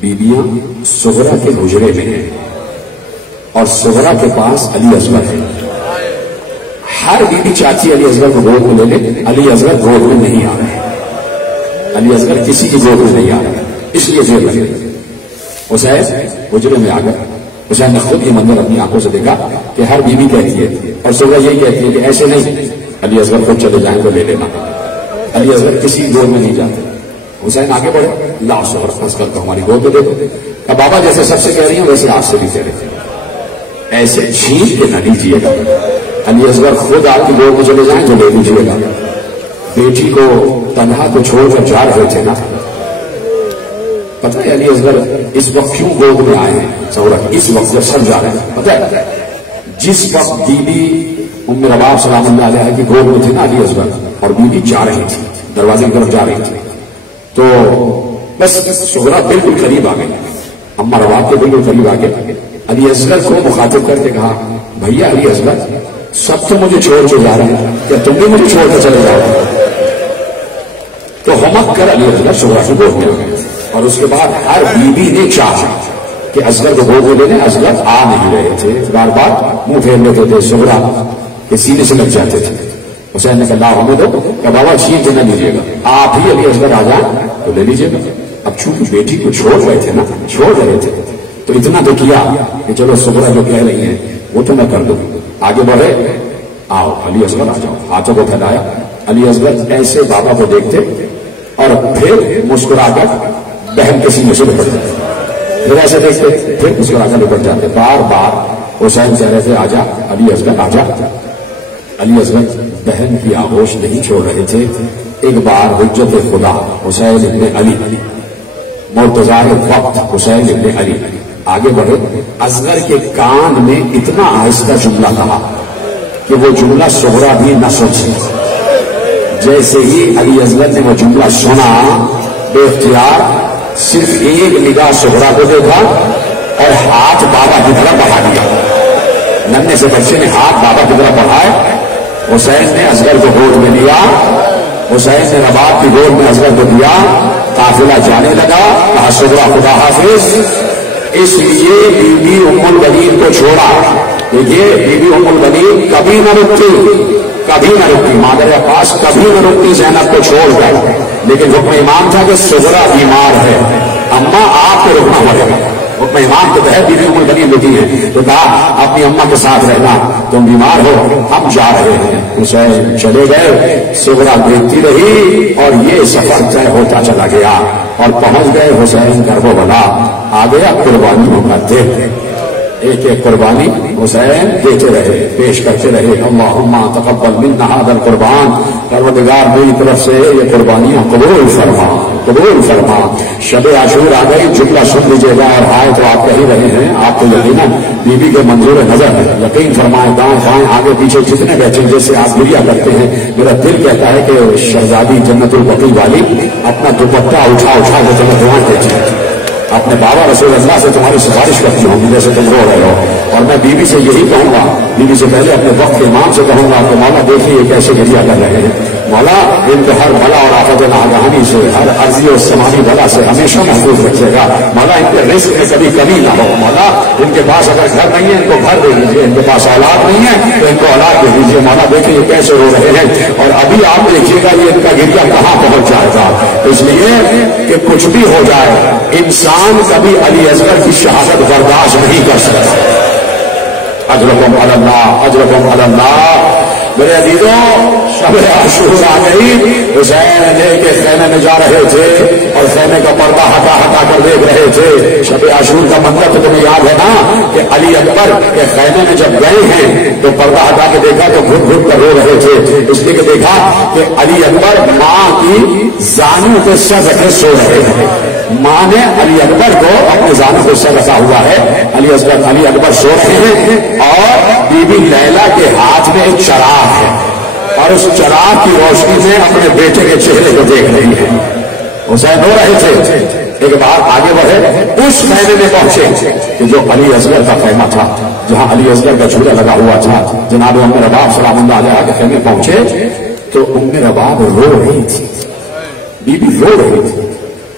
بیویاں صغرا کے حجرے میں ہیں اور صغرا کے پاس علی اصغر ہے. ہر بیوی چاچی علی اصغر کو گود میں لے لے، علی اصغر گود میں نہیں آ رہے، علی اصغر کسی کی گود میں نہیں آ رہے، اس لیے زیر لگے. حسین حجرے میں آ گئے. حسین نے خود یہ منظر اپنی آنکھوں سے دیکھا کہ ہر بیوی کہتی ہے اور صغرا یہی کہتی ہے کہ ایسے نہیں، علی اصغر خود چلے جائیں تو لے لینا، علی اصغر کسی گود میں نہیں جاتے. حسین آگے بڑھے، لا صغر اصغر کو ہماری گود میں دے دو. اب بابا جیسے سب سے کہہ رہی ہیں ویسے آپ سے بھی کہہ رہے ہیں، ایسے چھین کے نہ لیجیے گا. علی اصغر خود آپ کی گود میں چلے جائیں تو لے لیجیے گا. بیٹی کو تنہا کو چھوڑ کر جا رہے تھے نا. پتہ ہے علی اصغر اس وقت کیوں گود میں آئے ہیں؟ اس وقت جب سب جا رہے ہیں، پتہ ہے جس وقت بی بی ام رباب سلام اللہ علیہ کی گود میں تھے نا علی اصغر، اور بی بی جا رہی تھی، دروازے کی طرف جا رہی تھی، تو بس صغرا بالکل قریب آ گئی، اما رباب کے بالکل قریب آ گئے. علی اصغر کو مخاطب کر کے کہا، بھیا علی اصغر سب تو مجھے چھوڑ کے جا رہے ہیں، کیا تم بھی مجھے چھوڑ کر چلے جاؤ؟ تو ہمت کر علی اصغر صغرا سے گود میں آ گئے. اور اس کے بعد ہر بیوی نے چاہا کہ اصغر کو گود میں لینے. اصغر آ نہیں رہے تھے، بار بار منہ پھیر لیتے تھے، صغرا کے سینے سے لگ جاتے تھے. حسین نے کہا لا ہمیں دو، کہ بابا چھین کے نہ لیجیے گا، آپ ہی علی اصغر آ جائیں تو لے لیجیے گا. اب چونکہ بیٹی کو چھوڑ رہے تھے نا، چھوڑ رہے تھے، تو اتنا تو کیا کہ چلو صغرا جو کہہ رہی ہیں وہ تو میں کر دوں. آگے بڑھے، آؤ علی اصغر آ جاؤ. ہاتھوں کو پھیلایا. علی اصغر ایسے بابا کو دیکھتے اور پھر مسکرا کر بہن کے سینے سے لپٹ جاتے، پھر ایسے دیکھتے پھر مسکرا کر لپٹ جاتے. بار بار حسین کہہ رہے تھے آجا علی اصغر آجا. علی اصغر بہن کی آغوش نہیں چھوڑ رہے تھے. ایک بار حجت خدا حسین ابن علی، مرتضی وقت حسین ابن علی آگے بڑھے. اصغر کے کان میں اتنا آہستہ جملہ کہا کہ وہ جملہ صغرا بھی نہ سوچی. جیسے ہی علی اصغر نے وہ جملہ سنا، بے اختیار صرف ایک نگاہ صغرا کو دیکھا اور ہاتھ بابا کی طرف بڑھا دیا. ننھے سے بچے نے ہاتھ بابا کی طرف بڑھائے. حسین نے اصغر کو گود میں لیا، حسین نے رباب کی گود میں اصغر کو دیا. قافلہ جانے لگا. کہا صغرا خدا حافظ. اس لیے بی بی ام البنین کو چھوڑا. دیکھیے بی بی ام البنین کبھی نہ رکتی، کبھی نہ رکتی. مادر عباس کبھی نہ رکتی زینب کو چھوڑ کر، لیکن حکم امام تھا کہ صغرا بیمار ہے، اماں آپ کو رکنا پڑے گا. حکم امام کے تحت بی بی ام البنین رکی ہے، تو کہا اپنی اماں کے ساتھ رہنا، تم بیمار ہو، ہم جا رہے ہیں. حسین چلے گئے. صغرا دیکھتی رہی اور یہ سفر طے ہوتا چلا گیا اور پہنچ گئے حسین کربلا. آ گیا قربانیوں کا دن. ایک ایک قربانی حسین دیتے رہے، پیش کرتے رہے. اللہم تقبل منا ھذا القربان، پروردگار میری طرف سے یہ قربانیاں قبول فرما، قبول فرما. شب عاشور آ گئی. جملہ سن لیجیے گا اور آئے تو آپ کہہ رہے ہیں، آپ کو یقیناً بیوی کے منظور نظر ہے. یقین فرمائے دائیں بائیں آگے پیچھے جتنے بیٹھے جیسے آپ گریا کرتے ہیں. میرا دل کہتا ہے کہ شہزادی جنت البقیع والی اپنا دوپٹہ اٹھا اٹھا کے تمہیں دعائیں دیتی ہے. اپنے بابا رسول اللہ سے تمہاری سفارش کرتی ہوں جیسے تم رو رہے ہو. اور میں بیوی سے یہی کہوں گا، بیوی سے پہلے اپنے وقت کے امام سے کہوں گا کہ مولا دیکھیے کیسے گریا کر رہے ہیں. مولا ان کو ہر بلا اور آفت ناگہانی سے، ہر عرضی اور سماجی بلا سے ہمیشہ محفوظ رکھے گا. مولا ان کے رزق میں کبھی کمی نہ ہو. مولا ان کے پاس اگر گھر نہیں ہے ان کو گھر دے دیجیے، ان کے پاس اولاد نہیں ہے تو ان کو اولاد دے دیجیے. مولا دیکھیے یہ کیسے رو رہے ہیں اور ابھی آپ دیکھیے گا یہ ان کا گریا کہاں پہنچ جائے گا. اس لیے کہ کچھ بھی ہو جائے انسان کبھی علی اصغر کی شہادت برداشت نہیں کر سکتا. اجرکم علی اللہ، اجرکم علی اللہ. میرے عزیزوں شب عاشور آ گئی. حسین لے کے خیمے میں جا رہے تھے اور خیمے کا پردہ ہٹا ہٹا کر دیکھ رہے تھے. شب عاشور کا مطلب تو تمہیں یاد ہے نا کہ علی اکبر کے خیمے میں جب گئے ہیں تو پردہ ہٹا کے دیکھا تو گھٹ گھٹ کر رو رہے تھے. اس لیے کہ دیکھا کہ علی اکبر ماں کی زانوں پہ سر رکھے سو رہے ہیں. ماں نے علی اکبر کو اپنے زانوں پہ سر رکھا ہوا ہے. علی اکبر سو رہے ہیں اور بی بی لیلا کے ہاتھ میں ایک چراغ ہے اور اس چراغ کی روشنی میں اپنے بیٹے کے چہرے کو دیکھ رہی ہے. حسین رو رہے تھے. ایک بار آگے بڑھے. اس خیمے میں پہنچے کہ جو علی اصغر کا خیمہ تھا، جہاں علی اصغر کا جھولا لگا ہوا تھا. جناب ام رباب سلام اللہ علیہ کے خیمے پہنچے تو ام رباب رو رہی تھی. بی بی رو رہی تھی.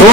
2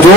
2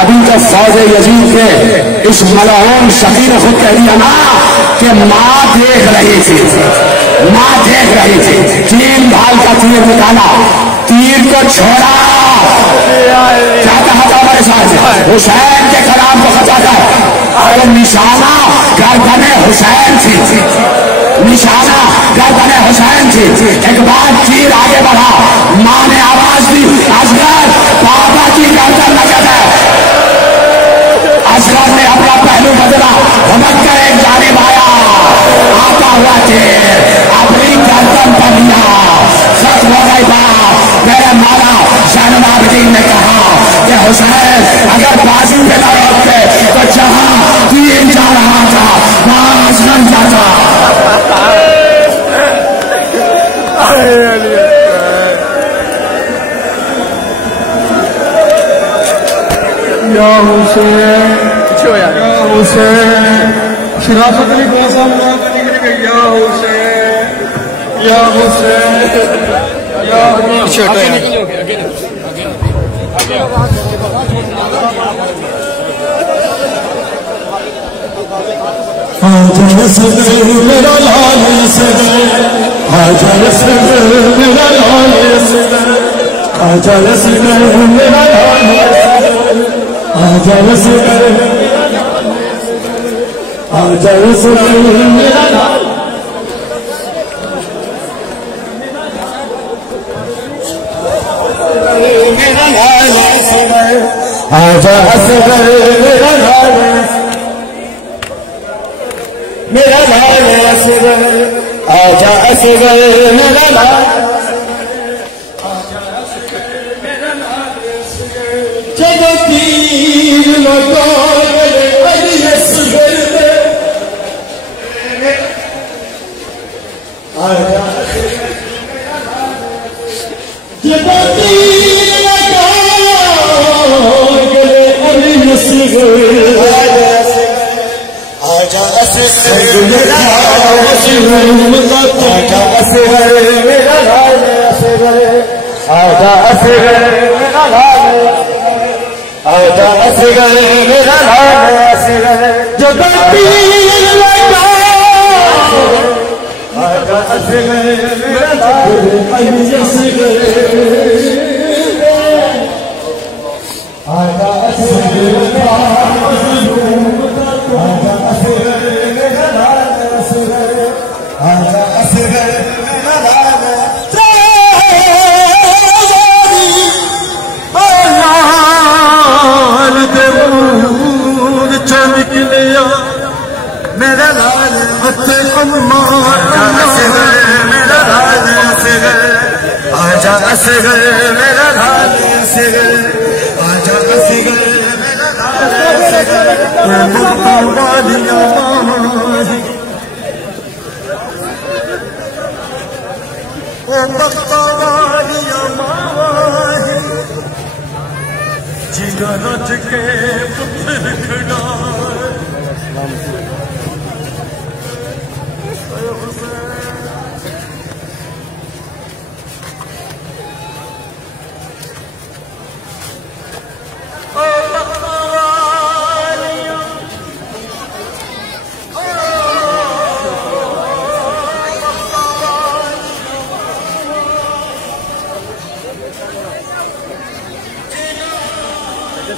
ابھی تو فوج یزید کے اس ملعون شقی نے خود کہہ دیا نا کہ ماں دیکھ رہی تھی، ماں دیکھ رہی تھی، تین ڈھال کا تیر نکالا، تیر کو چھوڑا، کیا کہا تھا ہمارے ساتھ؟ حسین کے کلام کو خطا کر، اور نشانہ گردن حسین تھی، نشانہ گردن حسین تھی۔ ایک بار تیر آگے بڑھا، ماں نے آواز دی اصغر بابا کی گردن نظر ہے۔ اصغر نے اپنا پہلو بدلا، بھٹک کر ایک جانب آیا، آتا ہوا تیر اپنی گردن پر لیا، ختم ہو گئی بات۔ میرے مولا زین العابدین نے کہا کہ حسین اگر بازو پہ نہ روکتے تو جہاں تیر جا رہا تھا وہاں اصغر جاتا۔ یا حسین یا حسین، شرافت علی خان صاحب نکل گئی، یا حسین یا حسین یا آجا صدر میرا لال صدر، آجا صدر میرا لال صدر، آجا صدر میرا لال صدر، آجا صدر آجا صدر میرا لال، آجا صدر میرا لال، میرا لال اصغر، آجا اصغر میرا لال، جب تیر لگا علی اصغر میں، آجا جب تیر لگا علی اصغر، آجا اصغر میرا لال اصغر، آجا اصغر میرا لال، آجا اصغر میرا لال اصغر، جب تیر لگا آجا اصغر میرا لال علی اصغر، آجا اصغر میرا لال آجا اصغر میرا لال اصغر، آجا اصغر میرا لال اصغر، والیاں ماہی او بختہ والیاں ماہی، جگر رج کے پتھر کھڑا